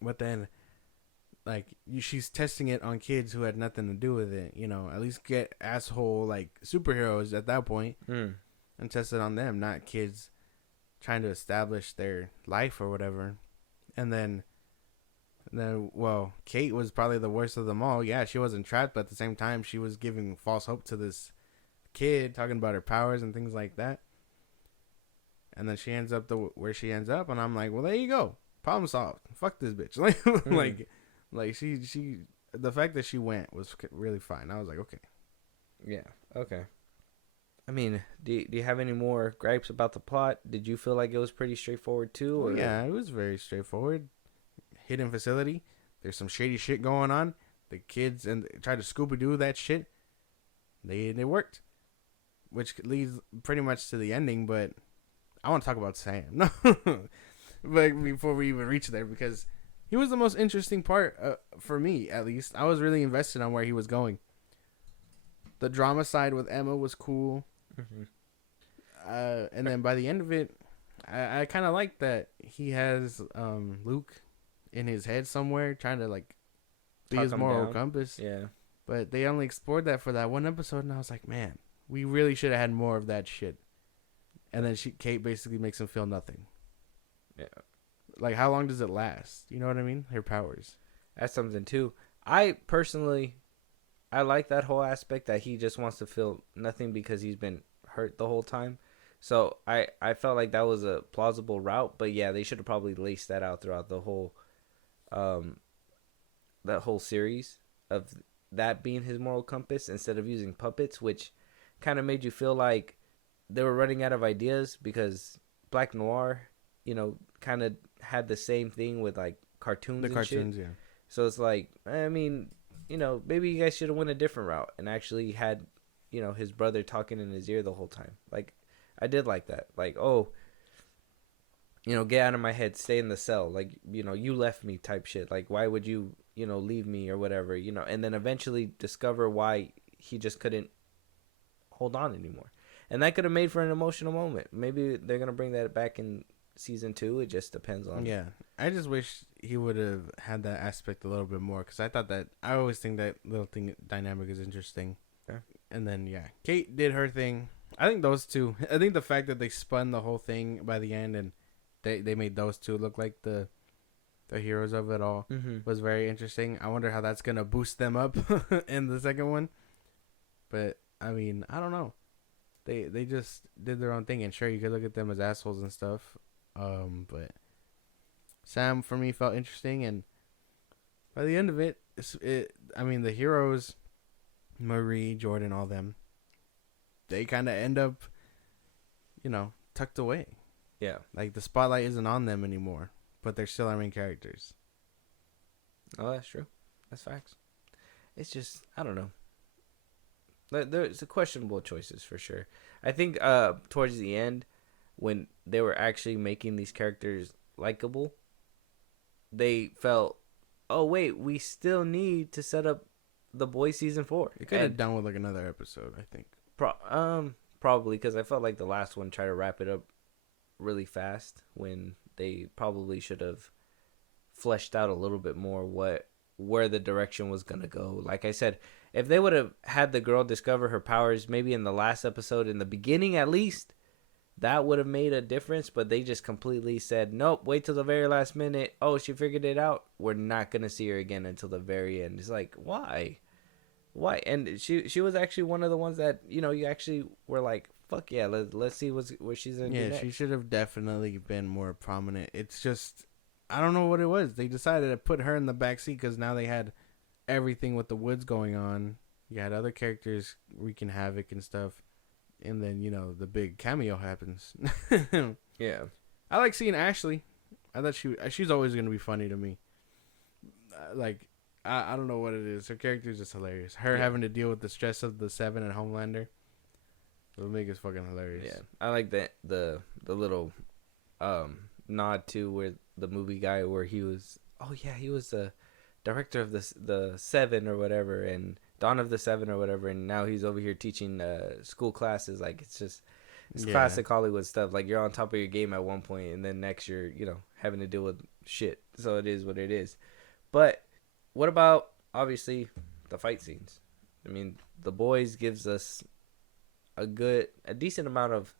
But then, like, she's testing it on kids who had nothing to do with it. At least get asshole like superheroes at that point and test it on them, not kids trying to establish their life or whatever. And then, well, Kate was probably the worst of them all. Yeah, she wasn't trapped, but at the same time, she was giving false hope to this kid, talking about her powers and things like that. And then she ends up where she ends up, and I'm like, well, there you go, problem solved. Fuck this bitch. Like she, the fact that she went was really fine. I was like, okay, yeah, okay. I mean, do you have any more gripes about the plot? Did you feel like it was pretty straightforward too? Or? Yeah, it was very straightforward. Hidden facility. There's some shady shit going on. The kids and tried to Scooby Doo that shit. They worked, which leads pretty much to the ending. But I want to talk about Sam. But before we even reach there, because he was the most interesting part for me, at least. I was really invested on where he was going. The drama side with Emma was cool. Mm-hmm. And then by the end of it, I kind of like that he has Luke in his head somewhere trying to like be his moral compass. Yeah. But they only explored that for that one episode, and I was like, man, we really should have had more of that shit. And then Kate basically makes him feel nothing. Yeah. Like, how long does it last? You know what I mean? Her powers. That's something too. I personally, I like that whole aspect that he just wants to feel nothing because he's been hurt the whole time. So I felt like that was a plausible route, but yeah, they should have probably laced that out throughout the whole that whole series of that being his moral compass instead of using puppets, which kind of made you feel like they were running out of ideas because Black Noir, kind of had the same thing with like cartoons and shit. Yeah. So it's like, I mean, maybe you guys should have went a different route and actually had, his brother talking in his ear the whole time. Like, I did like that. Like, oh, get out of my head, stay in the cell. Like, you left me type shit. Like, why would you, leave me or whatever, and then eventually discover why he just couldn't hold on anymore. And that could have made for an emotional moment. Maybe they're going to bring that back in season 2. It just depends on. Yeah. I just wish he would have had that aspect a little bit more, because I always think that little thing dynamic is interesting. Yeah. And then, yeah, Kate did her thing. I think those two, I think the fact that they spun the whole thing by the end and they made those two look like the heroes of it all was very interesting. I wonder how that's going to boost them up in the second one. But, I mean, I don't know. They just did their own thing. And sure, you could look at them as assholes and stuff. But Sam, for me, felt interesting. And by the end of it, the heroes, Marie, Jordan, all them, they kind of end up, tucked away. Yeah. Like, the spotlight isn't on them anymore, but they're still our main characters. Oh, that's true. That's facts. It's just, I don't know. There's questionable choices for sure. I think towards the end, when they were actually making these characters likable, they felt, oh, wait, we still need to set up The Boys season 4. It could have done with like another episode, I think. Probably because I felt like the last one tried to wrap it up really fast when they probably should have fleshed out a little bit more where the direction was gonna go. Like I said, if they would have had the girl discover her powers maybe in the last episode, in the beginning at least, that would have made a difference. But they just completely said, nope, wait till the very last minute. Oh, she figured it out. We're not gonna see her again until the very end. It's like, why? And she was actually one of the ones that, you know, you actually were like, fuck yeah, let's see what she's in. Yeah, she should have definitely been more prominent. It's just, I don't know what it was. They decided to put her in the back seat because now they had everything with the woods going on. You had other characters wreaking havoc and stuff, and then, you know, the big cameo happens. Yeah, I like seeing Ashley. I thought she's always gonna be funny to me. I don't know what it is. Her character is just hilarious. Her having to deal with the stress of the Seven and Homelander will make it fucking hilarious. yeah. I like that the little nod to where the movie guy where he was. Oh yeah, he was the director of the Seven or whatever, and Dawn of the Seven or whatever, and now he's over here teaching school classes. Like it's classic Hollywood stuff. Like you're on top of your game at one point, and then next you're having to deal with shit. So it is what it is. But what about obviously the fight scenes? I mean, The Boys gives us a decent amount of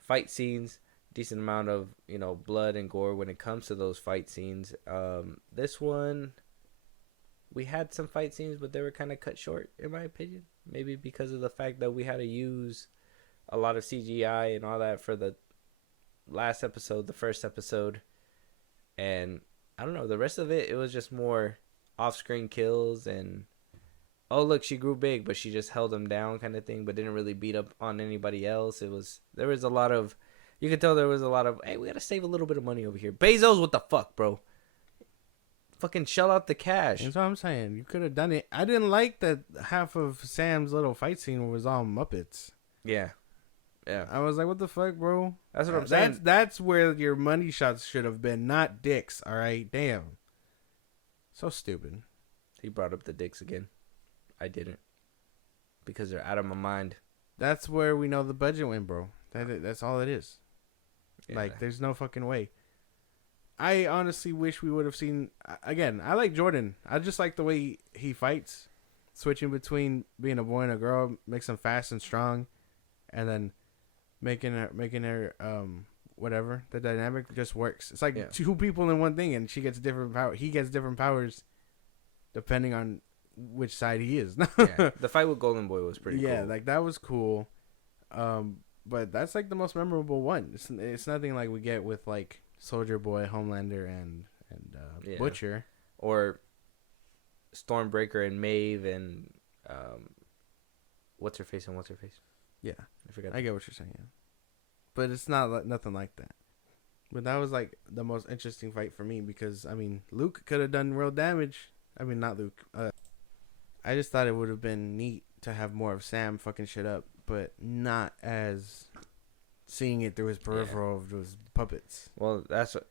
fight scenes, decent amount of blood and gore when it comes to those fight scenes. This one, we had some fight scenes, but they were kind of cut short in my opinion. Maybe because of the fact that we had to use a lot of CGI and all that for the last episode, the first episode, and I don't know, the rest of it was just more off-screen kills and oh look, she grew big, but she just held him down kind of thing, but didn't really beat up on anybody else. There was a lot of, you could tell there was a lot of, hey, we gotta save a little bit of money over here. Bezos, what the fuck, bro? Fucking shell out the cash. That's what I'm saying. You could have done it. I didn't like that half of Sam's little fight scene was all Muppets. Yeah. I was like, what the fuck, bro? That's what I'm saying. That's where your money shots should have been, not dicks. All right, damn. So stupid. He brought up the dicks again. I didn't. Because they're out of my mind. That's where we know the budget went, bro. That's all it is. Yeah. Like, there's no fucking way. I honestly wish we would have seen... Again, I like Jordan. I just like the way he fights. Switching between being a boy and a girl makes him fast and strong. And then making her whatever, the dynamic just works. It's like two people in one thing, and she gets different power. He gets different powers depending on which side he is. Yeah, the fight with Golden Boy was pretty cool. Yeah, like that was cool. But that's like the most memorable one. It's nothing like we get with like Soldier Boy, Homelander, and Butcher, or Stormbreaker and Maeve and what's her face. Yeah, I forgot. I get what you're saying. Yeah. But it's not nothing like that. But that was like the most interesting fight for me because I mean Luke could have done real damage. I mean not Luke. I just thought it would have been neat to have more of Sam fucking shit up, but not as seeing it through his peripheral of those puppets. Well, that's what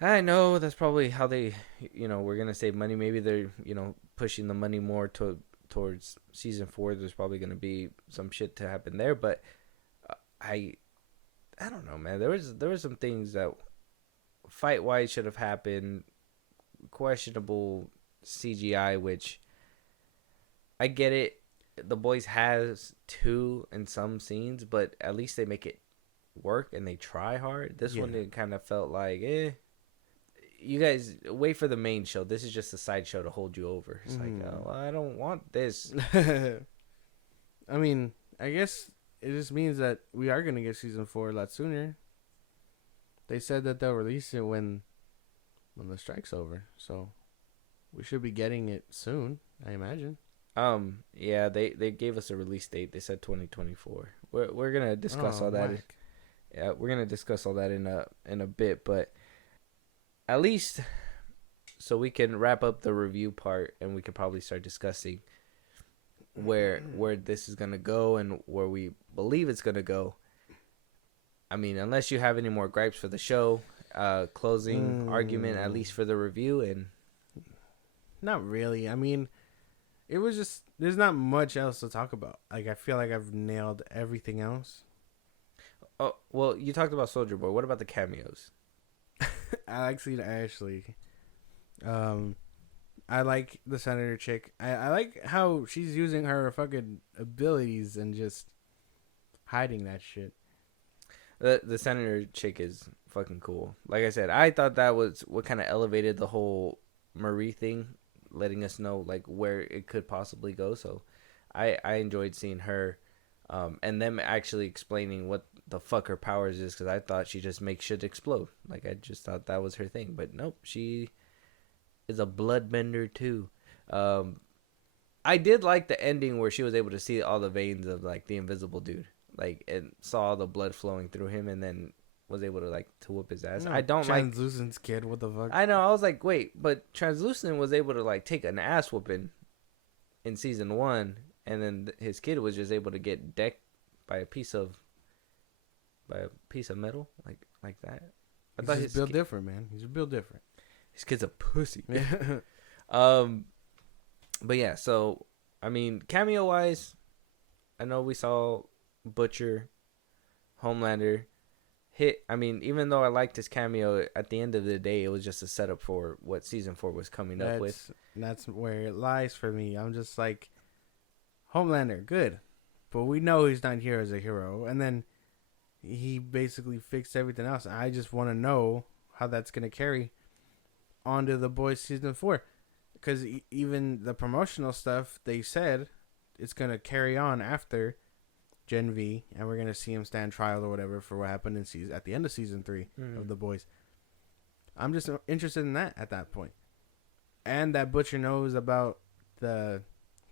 I know. That's probably how they, we're gonna save money. Maybe they're, pushing the money more towards season 4. There's probably gonna be some shit to happen there, but I don't know, man. There was some things that fight wise should have happened. Questionable CGI, which I get it. The Boys has 2 in some scenes, but at least they make it work and they try hard. This one, it kind of felt like, you guys wait for the main show. This is just a side show to hold you over. It's like, oh, I don't want this. I mean, I guess it just means that we are going to get season 4 a lot sooner. They said that they'll release it when the strike's over. So we should be getting it soon, I imagine. Yeah, they gave us a release date. They said 2024. We're going to discuss all that. Yeah, we're going to discuss all that in a bit, but at least so we can wrap up the review part and we can probably start discussing where this is going to go and where we believe it's going to go. I mean, unless you have any more gripes for the show, closing argument, at least for the review. And not really. I mean, it was just there's not much else to talk about. Like I feel like I've nailed everything else. Oh well, you talked about Soldier Boy. What about the cameos? I like seeing Ashley. I like the senator chick. I like how she's using her fucking abilities and just hiding that shit. The senator chick is fucking cool. Like I said, I thought that was what kind of elevated the whole Marie thing, letting us know like where it could possibly go. So I enjoyed seeing her, and them actually explaining what the fuck her powers is, because I thought she just makes shit explode. Like I just thought that was her thing, but nope, she is a bloodbender too. I did like the ending where she was able to see all the veins of like the invisible dude, like, and saw the blood flowing through him, and then was able to like to whoop his ass. No, I don't Translucent's kid. What the fuck? I know. I was like, wait, but Translucent was able to like take an ass whooping in season 1, and then his kid was just able to get decked by a piece of metal, like that. I thought he's built different, man. He's built different. His kid's a pussy. Yeah. But yeah. So I mean, cameo wise, I know we saw Butcher, Homelander. Hit. I mean, even though I liked his cameo, at the end of the day, it was just a setup for what season 4 was coming up with. That's where it lies for me. I'm just like, Homelander, good, but we know he's not here as a hero, and then he basically fixed everything else. I just want to know how that's gonna carry onto The Boys season 4, because even the promotional stuff, they said it's gonna carry on after Gen V, and we're gonna see him stand trial or whatever for what happened at the end of season 3 of The Boys. I'm just interested in that at that point, and that Butcher knows about the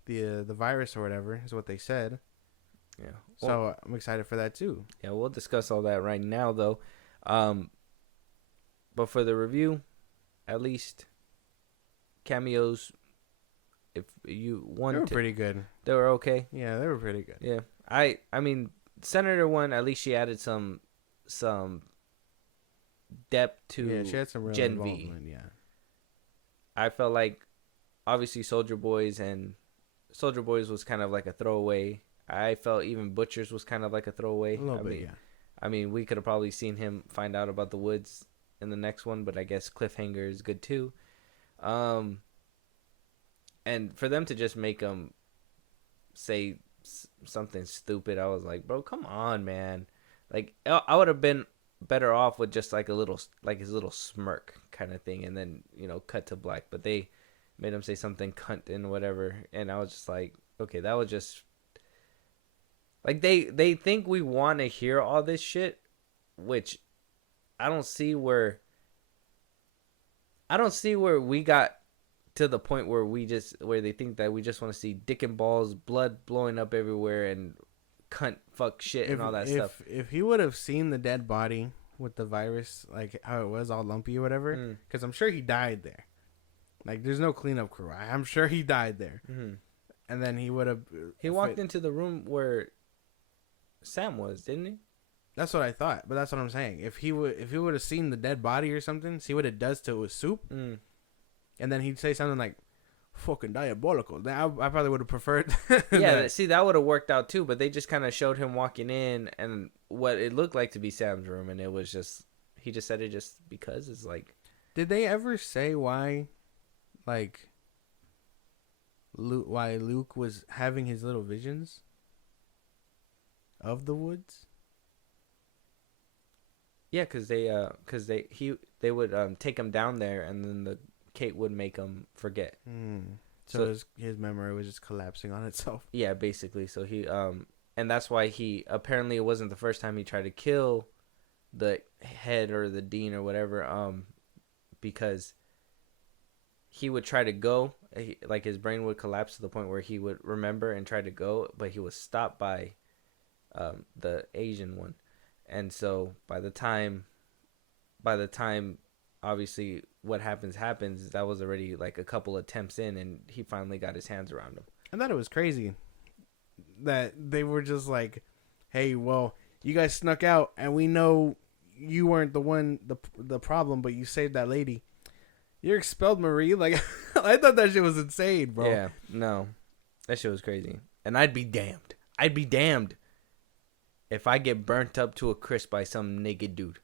virus or whatever is what they said. Yeah. So I'm excited for that too. Yeah, we'll discuss all that right now though. But for the review, at least cameos, if you want, They were pretty good. They were okay. Yeah, they were pretty good. Yeah. I mean, Senator one, at least she added some depth to she had some real Gen V. involvement. Yeah. I felt like obviously Soldier Boys was kind of like a throwaway. I felt even Butcher's was kind of like a throwaway. A little bit, yeah. I mean, we could have probably seen him find out about the woods in the next one, but I guess cliffhanger is good too. And for them to just make him say something stupid, I was like, bro, come on, man. Like, I would have been better off with just like his little smirk kind of thing, and then cut to black. But they made him say something cunt and whatever, and I was just like, okay, that was just like they think we want to hear all this shit, which I don't see where we got to the point where they think that we just want to see dick and balls, blood blowing up everywhere, and cunt, fuck, shit, and all that stuff. If he would have seen the dead body with the virus, like how it was all lumpy or whatever, because I'm sure he died there. Like, there's no cleanup crew. I'm sure he died there. Mm-hmm. And then he would have... He walked into the room where Sam was, didn't he? That's what I thought, but that's what I'm saying. If he would have seen the dead body or something, see what it does to his soup, and then he'd say something like, fucking diabolical. Then I probably would have preferred... Yeah, see, that would have worked out too, but they just kind of showed him walking in and what it looked like to be Sam's room, and it was just... He just said it just because. It's like... Did they ever say why... Like, why Luke was having his little visions of the woods? Yeah, because they would take him down there, and then Kate would make him forget. So his memory was just collapsing on itself. Yeah, basically. So he and that's why he apparently it wasn't the first time he tried to kill the head or the dean or whatever. Because he would try to go, like his brain would collapse to the point where he would remember and try to go, but he was stopped by the Asian one. And so by the time obviously what happens, that was already like a couple attempts in, and he finally got his hands around him. I thought it was crazy that they were just like, hey, well, you guys snuck out, and we know you weren't the problem, but you saved that lady. You're expelled, Marie. Like, I thought that shit was insane, bro. Yeah, no. That shit was crazy. And I'd be damned. I'd be damned if I get burnt up to a crisp by some naked dude.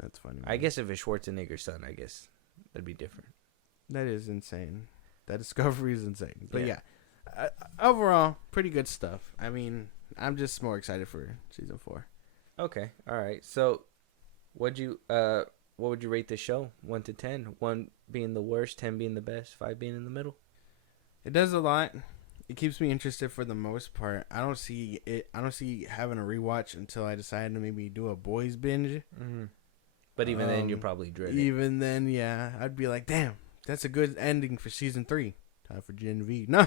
That's funny. I guess if it's Schwarzenegger's son, I guess that'd be different. That is insane. That discovery is insane. But Yeah. overall, pretty good stuff. I mean, I'm just more excited for season 4. Okay. All right. So, what would you rate this show? 1 to 10. 1 being the worst, 10 being the best, 5 being in the middle. It does a lot. It keeps me interested for the most part. I don't see having a rewatch until I decide to maybe do a boys binge. Mm-hmm. But even then, you're probably dreading. Even then, yeah, I'd be like, damn, that's a good ending for season 3. Time for Gen V. No.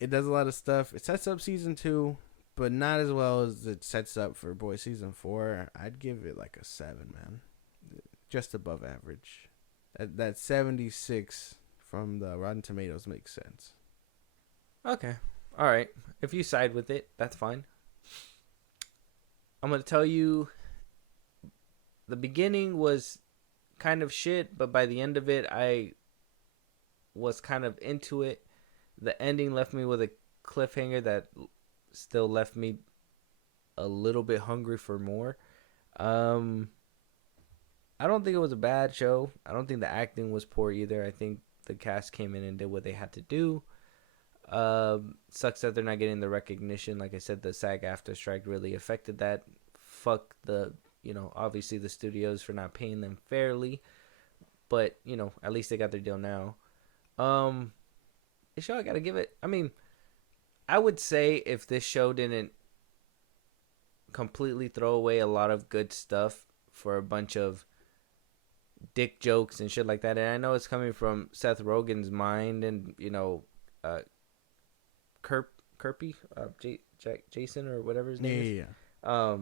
It does a lot of stuff. It sets up season 2, but not as well as it sets up for boys season 4. I'd give it like a 7, man. Just above average. That 76 from the Rotten Tomatoes makes sense. Okay. All right. If you side with it, that's fine. I'm going to tell you the beginning was kind of shit, but by the end of it, I was kind of into it. The ending left me with a cliffhanger that still left me a little bit hungry for more. I don't think it was a bad show. I don't think the acting was poor either. I think the cast came in and did what they had to do. Sucks that they're not getting the recognition. Like I said, the SAG-AFTRA strike really affected that. Fuck obviously the studios for not paying them fairly. But, at least they got their deal now. This show, I gotta give it. I mean, I would say if this show didn't completely throw away a lot of good stuff for a bunch of dick jokes and shit like that, and I know it's coming from Seth Rogen's mind and Kirby, Jason or whatever his name is. Yeah.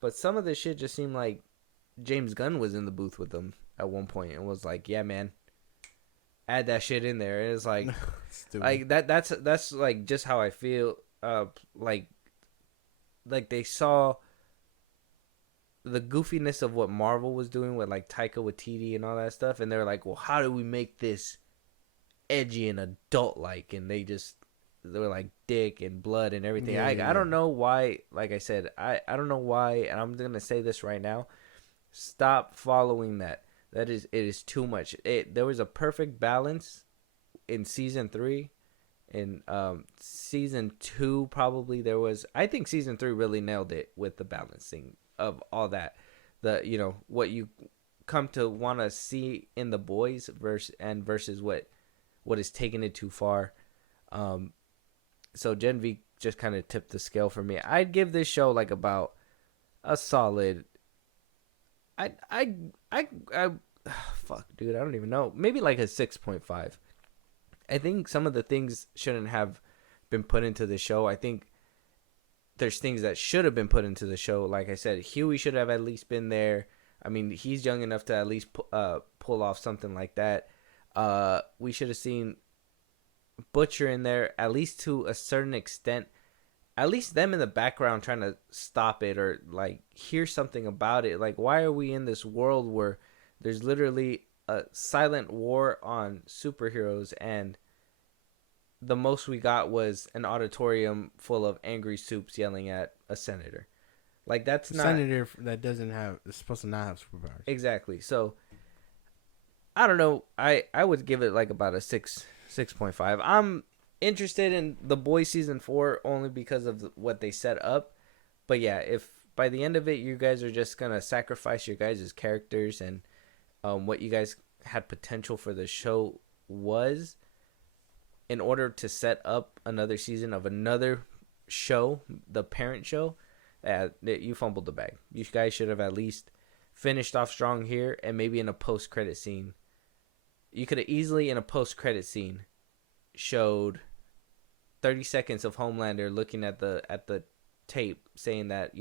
But some of this shit just seemed like James Gunn was in the booth with them at one point and was like, "Yeah, man, add that shit in there." And it's like, like that's like just how I feel. Like they saw the goofiness of what Marvel was doing with like Taika Waititi and all that stuff, and they're like, "Well, how do we make this edgy and adult like?" And they were like dick and blood and everything. I don't know why. Like I said, I don't know why, and I'm gonna say this right now. Stop following that. It is too much. There was a perfect balance in season 3. In season 2, probably there was. I think season 3 really nailed it with the balancing of all that. What you come to want to see in the boys versus what is taking it too far. So Gen V just kind of tipped the scale for me. I'd give this show like about a solid. Fuck, dude, I don't even know. Maybe like a 6.5. I think some of the things shouldn't have been put into the show. I think there's things that should have been put into the show. Like I said, Huey should have at least been there. I mean, he's young enough to at least pull off something like that. We should have seen Butcher in there, at least to a certain extent. At least them in the background trying to stop it or like hear something about it. Like, why are we in this world where there's literally a silent war on superheroes, and the most we got was an auditorium full of angry soups yelling at a senator? Like, that's not senator that is supposed to not have superpowers. Exactly. So I don't know. I would give it like about a 6.5. I'm interested in The Boys season 4 only because of what they set up. But yeah, if by the end of it you guys are just gonna sacrifice your guys' characters and what you guys had potential for the show was in order to set up another season of another show, the parent show, you fumbled the bag. You guys should have at least finished off strong here, and maybe in a post-credit scene. You could have easily, in a post-credit scene, showed 30 seconds of Homelander looking at the tape, saying that,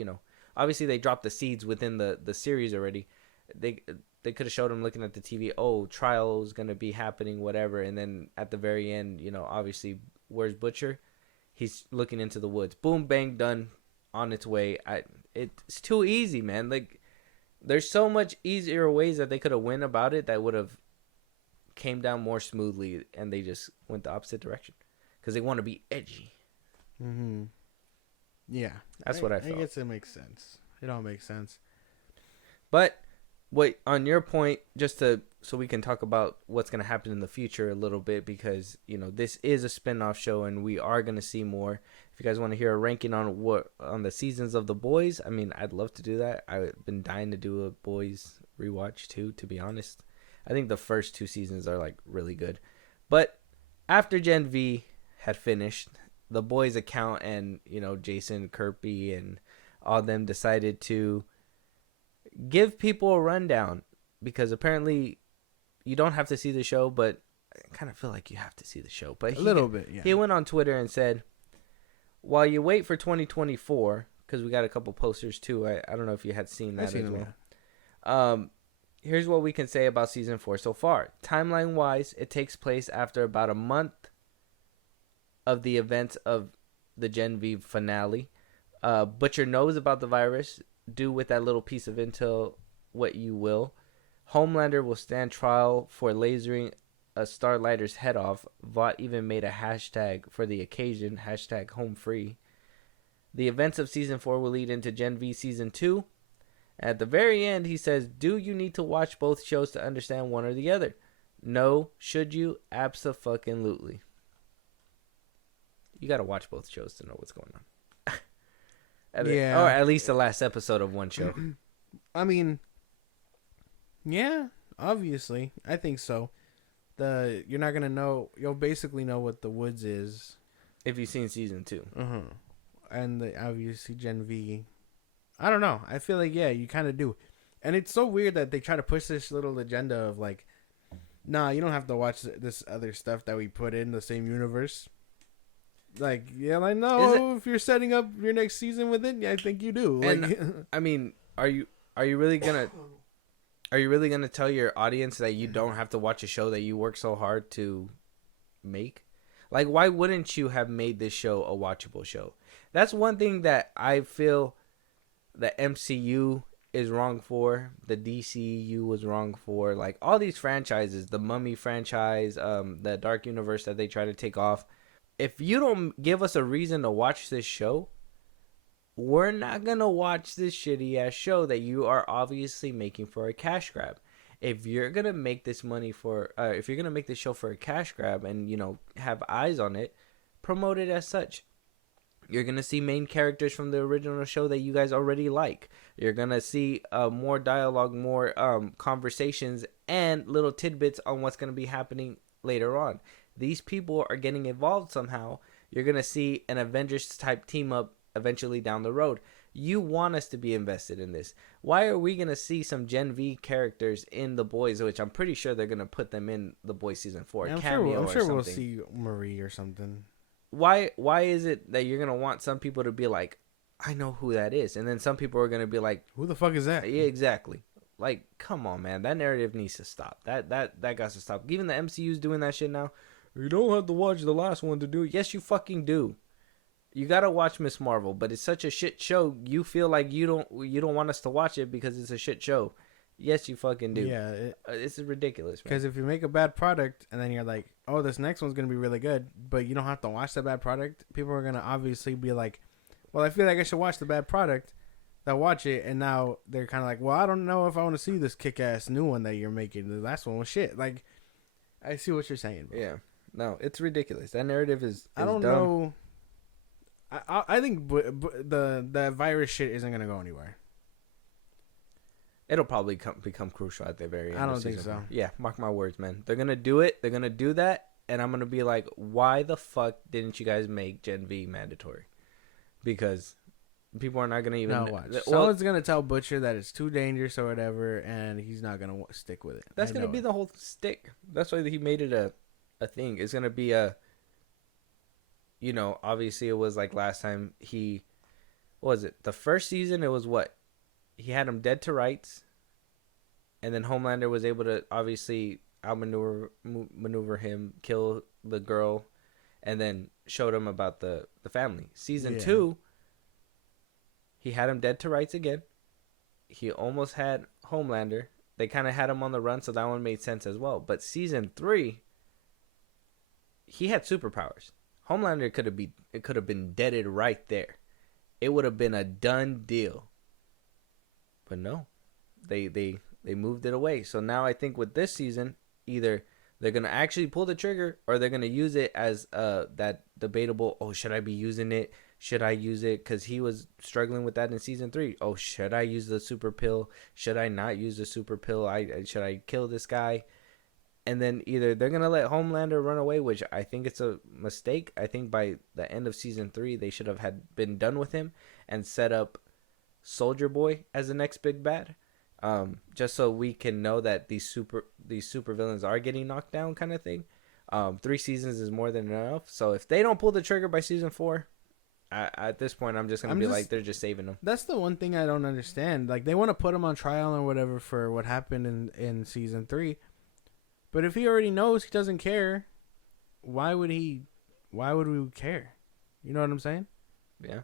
obviously they dropped the seeds within the series already. They could have showed him looking at the TV, oh, trial is going to be happening, whatever. And then at the very end, obviously, where's Butcher? He's looking into the woods. Boom, bang, done, on its way. It's too easy, man. Like, there's so much easier ways that they could have went about it that would have came down more smoothly, and they just went the opposite direction because they want to be edgy. Mm-hmm. Yeah, That's what I felt. I guess it makes sense. It all makes sense. But wait, on your point, so we can talk about what's going to happen in the future a little bit, because this is a spin-off show and we are going to see more. If you guys want to hear a ranking on the seasons of The Boys, I mean, I'd love to do that. I've been dying to do a Boys rewatch too, to be honest. I think the first 2 seasons are like really good. But after Gen V had finished, The Boys account and Jason Kirby and all them decided to give people a rundown, because apparently you don't have to see the show, but I kind of feel like you have to see the show. But a little bit, yeah. He went on Twitter and said, while you wait for 2024, because we got a couple posters too. I don't know if you had seen that as well. Yeah. Here's what we can say about season 4 so far. Timeline wise, it takes place after about a month of the events of the Gen V finale. Butcher knows about the virus. Do with that little piece of intel what you will. Homelander will stand trial for lasering a Starlighter's head off. Vought even made a hashtag for the occasion, #HomeFree. The events of Season 4 will lead into Gen V Season 2. At the very end, he says, do you need to watch both shows to understand one or the other? No. Should you? Abso-fucking-lutely. You got to watch both shows to know what's going on. Yeah. Or at least the last episode of one show. I mean, yeah, obviously. I think so. You're not going to know. You'll basically know what the Woods is. If you've seen Season 2. Uh-huh. And obviously Gen V. I don't know. I feel like, yeah, you kind of do. And it's so weird that they try to push this little agenda of like, nah, you don't have to watch this other stuff that we put in the same universe. Like, yeah, I know if you're setting up your next season with it, yeah, I think you do. Like, and, I mean, are you really gonna tell your audience that you don't have to watch a show that you work so hard to make? Like, why wouldn't you have made this show a watchable show? That's one thing that I feel the MCU is wrong for, the DCU was wrong for. Like, all these franchises, the Mummy franchise, the Dark Universe that they try to take off. If you don't give us a reason to watch this show, we're not going to watch this shitty ass show that you are obviously making for a cash grab. If you're going to make this if you're going to make this show for a cash grab and, have eyes on it, promote it as such. You're going to see main characters from the original show that you guys already like. You're going to see more dialogue, more conversations, and little tidbits on what's going to be happening later on. These people are getting involved somehow. You're going to see an Avengers-type team-up eventually down the road. You want us to be invested in this. Why are we going to see some Gen V characters in The Boys, which I'm pretty sure they're going to put them in The Boys Season 4? I'm sure we'll see Marie or something. Why is it that you're going to want some people to be like, I know who that is? And then some people are going to be like, who the fuck is that? Yeah, exactly. Like, come on, man. That narrative needs to stop. That got to stop. Even the MCU's doing that shit now. You don't have to watch the last one to do it. Yes, you fucking do. You gotta watch Miss Marvel, but it's such a shit show. You feel like you don't want us to watch it because it's a shit show. Yes, you fucking do. Yeah, it's ridiculous. Because if you make a bad product and then you're like, oh, this next one's gonna be really good, but you don't have to watch the bad product, people are gonna obviously be like, well, I feel like I should watch the bad product. They'll watch it, and now they're kind of like, well, I don't know if I want to see this kick-ass new one that you're making. The last one was shit. Like, I see what you're saying, bro. Yeah. No, it's ridiculous. That narrative is I don't dumb. know. I think the virus shit isn't gonna go anywhere. It'll probably become crucial at the very end. I don't think so. Yeah, mark my words, man. They're gonna do it. They're gonna do that, and I'm gonna be like, why the fuck didn't you guys make Gen V mandatory? Because people are not gonna even. Watch. Someone's gonna tell Butcher that it's too dangerous or whatever, and he's not gonna stick with it. That's gonna be the whole stick. That's why he made it a thing. It's gonna be obviously it was like last time what was it? The first season it was what? He had him dead to rights, and then Homelander was able to obviously outmaneuver him, kill the girl, and then showed him about the family. Season 2, he had him dead to rights again. He almost had Homelander, they kind of had him on the run, so that one made sense as well. But season 3, he had superpowers. Homelander could have been deaded right there. It would have been a done deal. But no, they moved it away. So now I think with this season, either they're gonna actually pull the trigger, or they're gonna use it as that debatable. Oh, should I be using it? Should I use it? Because he was struggling with that in season 3. Oh, should I use the super pill? Should I not use the super pill? Should I kill this guy? And then either they're gonna let Homelander run away, which I think it's a mistake. I think by the end of season 3, they should have been done with him and set up Soldier Boy as the next big bad. Just so we can know that these super villains are getting knocked down, kind of thing. 3 seasons is more than enough. So if they don't pull the trigger by season 4, at this point, I'm just gonna be like, they're just saving them. That's the one thing I don't understand. Like, they want to put him on trial or whatever for what happened in season 3, but if he already knows he doesn't care, why would we care? You know what I'm saying? Yeah.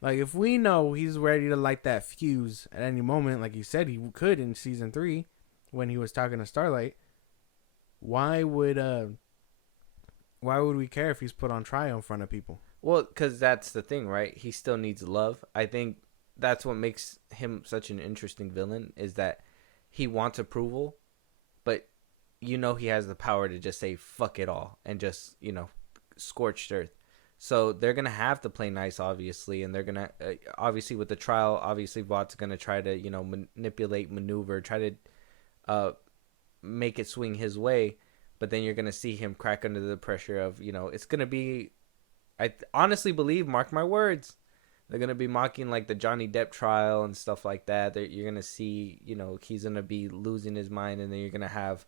Like, if we know he's ready to light that fuse at any moment, like he said he could in season 3 when he was talking to Starlight, why would we care if he's put on trial in front of people? Well, because that's the thing, right? He still needs love. I think that's what makes him such an interesting villain, is that he wants approval, but he has the power to just say fuck it all and just, scorched earth. So they're going to have to play nice, obviously, and they're going to, obviously with the trial, obviously Vought's going to try to, manipulate, maneuver, try to make it swing his way, but then you're going to see him crack under the pressure of, it's going to be, I honestly believe, mark my words, they're going to be mocking like the Johnny Depp trial and stuff like that. You're going to see, he's going to be losing his mind, and then you're going to have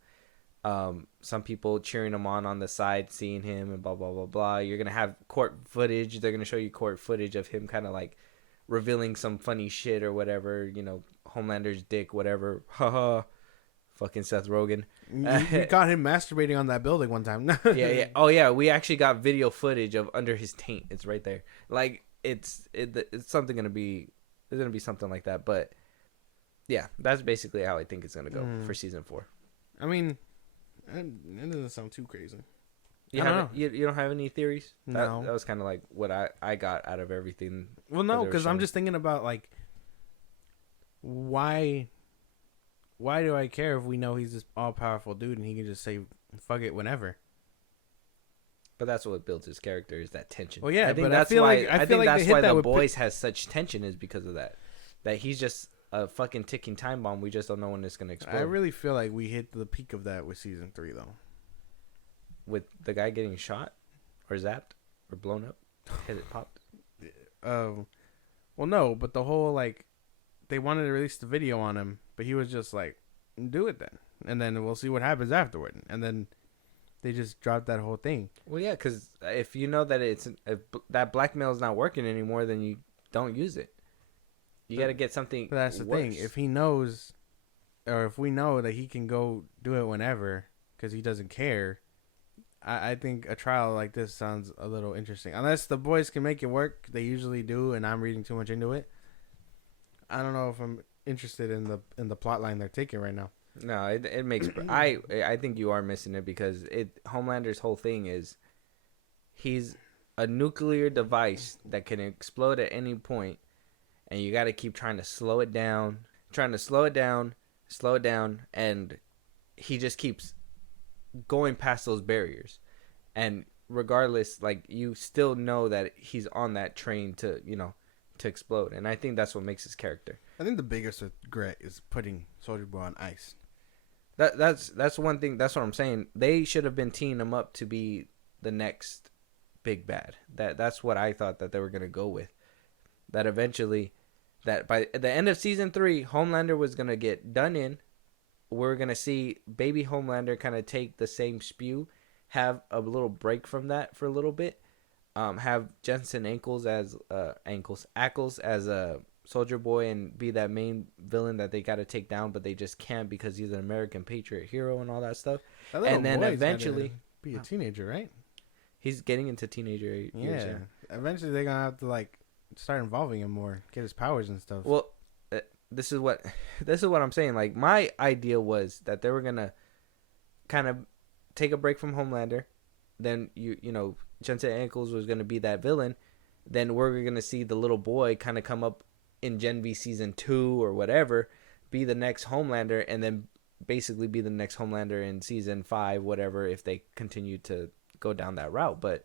some people cheering him on the side, seeing him and blah, blah, blah, blah. You're going to have court footage. They're going to show you court footage of him kind of like revealing some funny shit or whatever, Homelander's dick, whatever. Haha. Fucking Seth Rogen. You caught him masturbating on that building one time. Yeah. Oh, yeah. We actually got video footage of under his taint. It's right there. Like, it's something going to be... There's going to be something like that. But, yeah, that's basically how I think it's going to go for season 4. I mean, it doesn't sound too crazy. You don't have any theories? No. That was kind of like what I got out of everything. Well, no, because I'm just thinking about, like, why do I care if we know he's this all-powerful dude and he can just say fuck it whenever? But that's what builds his character, is that tension. Well, yeah, I think but that's I feel why. like I think that's why the boys has has such tension, is because of that. That he's just a fucking ticking time bomb. We just don't know when it's gonna explode. I really feel like we hit the peak of that with season 3, though. With the guy getting shot, or zapped, or blown up, has it popped? Well, no, but the whole, like, they wanted to release the video on him, but he was just like, do it then, and then we'll see what happens afterward. And then they just dropped that whole thing. Well, yeah, because if you know that if that blackmail is not working anymore, then you don't use it. You got to get something. But that's the thing. If he knows, or if we know that he can go do it whenever because he doesn't care, I think a trial like this sounds a little interesting. Unless the boys can make it work, they usually do, and I'm reading too much into it. I don't know if I'm interested in the plot line they're taking right now. No, it makes. I think you are missing it, because Homelander's whole thing is he's a nuclear device that can explode at any point, and you got to keep trying to slow it down, and he just keeps going past those barriers, and regardless, like, you still know that he's on that train to explode, and I think that's what makes his character. I think the biggest regret is putting Soldier Boy on ice. That's one thing. That's what I'm saying. They should have been teaming him up to be the next big bad. That's what I thought that they were gonna go with. That eventually, that by the end of season 3, Homelander was gonna get done in. We're gonna see baby Homelander kind of take the same spew, have a little break from that for a little bit. Have Jensen Ackles as a Soldier Boy and be that main villain that they got to take down, but they just can't because he's an American patriot hero and all that stuff. And then eventually be a teenager, right? He's getting into teenager years. Yeah. Eventually they're gonna have to, like, start involving him more, get his powers and stuff. Well, this is what I'm saying. Like, my idea was that they were gonna kind of take a break from Homelander, then you know Jensen Ackles was gonna be that villain, then we're gonna see the little boy kind of come up in Gen V season 2 or whatever, be the next Homelander, and then basically be the next Homelander in season 5, whatever, if they continue to go down that route. But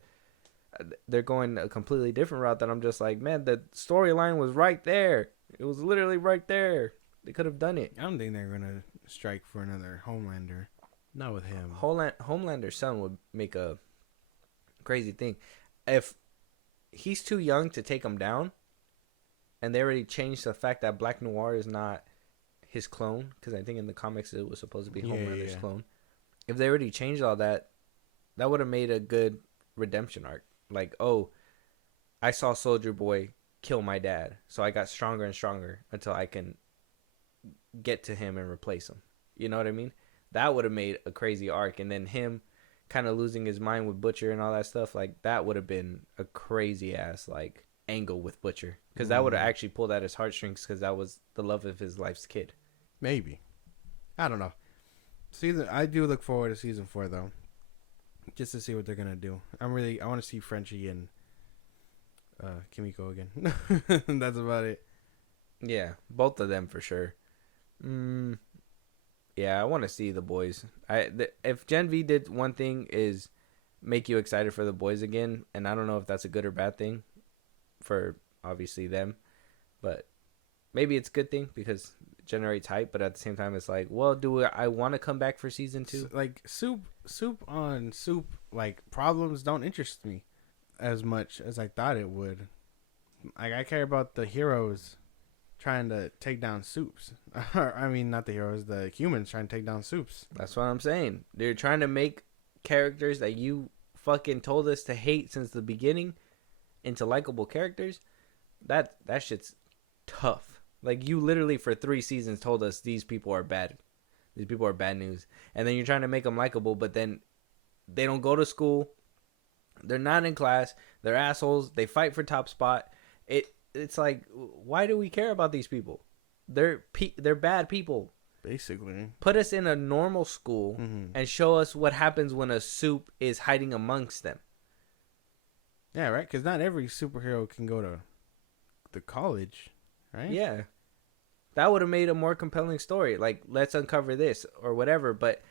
they're going a completely different route that I'm just like, man, the storyline was right there. It was literally right there. They could have done it. I don't think they're gonna strike for another Homelander. Not with him. Homelander's son would make a crazy thing. If he's too young to take him down, and they already changed the fact that Black Noir is not his clone, because I think in the comics it was supposed to be Homelander's clone. If they already changed all that, that would have made a good redemption arc. Like, oh, I saw Soldier Boy kill my dad, so I got stronger and stronger until I can get to him and replace him. You know what I mean? That would have made a crazy arc. And then him kind of losing his mind with Butcher and all that stuff, like, that would have been a crazy ass like angle with Butcher, because that would have actually pulled at his heartstrings, because that was the love of his life's kid. Maybe. I don't know. I do look forward to season 4 though, just to see what they're gonna do. I want to see Frenchie and Kimiko again. That's about it. Yeah, both of them for sure. Yeah, I want to see the boys. If Gen V did one thing is make you excited for the boys again, and I don't know if that's a good or bad thing for obviously them, but maybe it's a good thing because it generates hype. But at the same time, it's like, well, do I want to come back for season 2? Like soup on soup, like problems don't interest me as much as I thought it would. Like, I care about the heroes trying to take down soups. I mean, not the heroes, the humans trying to take down soups. That's what I'm saying. They're trying to make characters that you fucking told us to hate since the beginning into likable characters. That shit's tough. Like, you literally for 3 seasons told us these people are bad. These people are bad news. And then you're trying to make them likable, but then they don't go to school. They're not in class. They're assholes. They fight for top spot. It's like, why do we care about these people? They're bad people. Basically. Put us in a normal school and show us what happens when a soup is hiding amongst them. Yeah, right? Because not every superhero can go to the college, right? Yeah. That would have made a more compelling story. Like, let's uncover this or whatever. But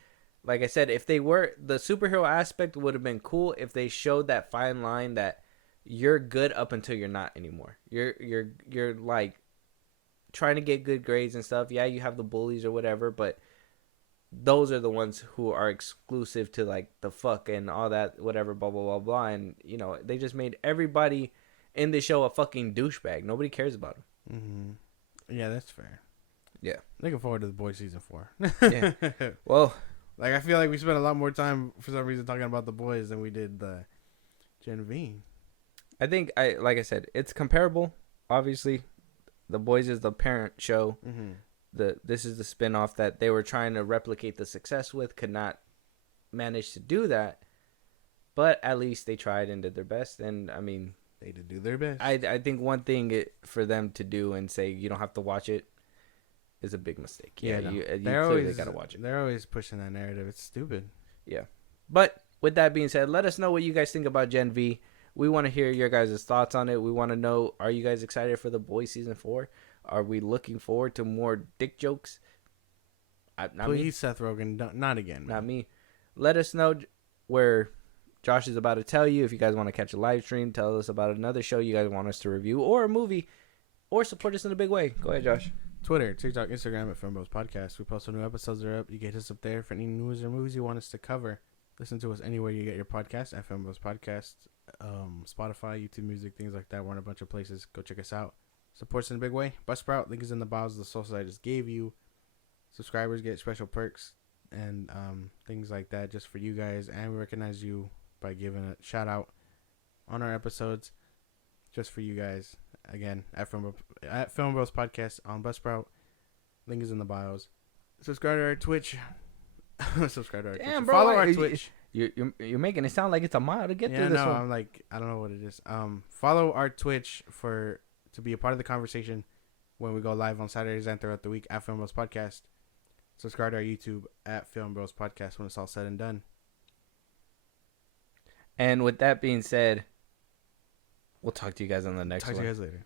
like I said, if they were, the superhero aspect would have been cool if they showed that fine line that you're good up until you're not anymore. You're like trying to get good grades and stuff. Yeah, you have the bullies or whatever, but those are the ones who are exclusive to like the fuck and all that, whatever, blah, blah, blah, blah. And, you know, they just made everybody in the show a fucking douchebag. Nobody cares about them. Yeah, that's fair. Yeah. Looking forward to the boys season 4. Yeah. Well, like, I feel like we spent a lot more time for some reason talking about the boys than we did the Gen V. I think like I said, it's comparable. Obviously, The Boys is the parent show. This is the spinoff that they were trying to replicate the success with, could not manage to do that, but at least they tried and did their best. And I mean, they did do their best. I think one thing for them to do and say you don't have to watch it is a big mistake. Yeah, no. you clearly gotta watch it. They're always pushing that narrative. It's stupid. Yeah, but with that being said, let us know what you guys think about Gen V. We want to hear your guys' thoughts on it. We want to know, are you guys excited for The Boys season 4? Are we looking forward to more dick jokes? Not Please, me. Seth Rogen, not again. Man. Not me. Let us know where Josh is about to tell you. If you guys want to catch a live stream, tell us about another show you guys want us to review, or a movie, or support us in a big way. Go ahead, Josh. Twitter, TikTok, Instagram at FilmBros Podcast. We post when new episodes are up. You get us up there for any news or movies you want us to cover. Listen to us anywhere you get your podcast at FilmBros Podcast. Spotify, YouTube Music, things like that. We're in a bunch of places. Go check us out. Support us in a big way. Buzzsprout, link is in the bios of the socials I just gave you. Subscribers get special perks and things like that just for you guys. And we recognize you by giving a shout out on our episodes just for you guys. Again, at FilmBros Podcast on Buzzsprout. Link is in the bios. Subscribe to our Twitch. Subscribe to our Twitch. Bro, follow our Twitch. You're making it sound like it's a mile to get through this one. I'm like, I don't know what it is. Follow our Twitch to be a part of the conversation when we go live on Saturdays and throughout the week at FilmBros Podcast. Subscribe to our YouTube at FilmBros Podcast when it's all said and done. And with that being said, we'll talk to you guys on the next one. Talk to you guys later.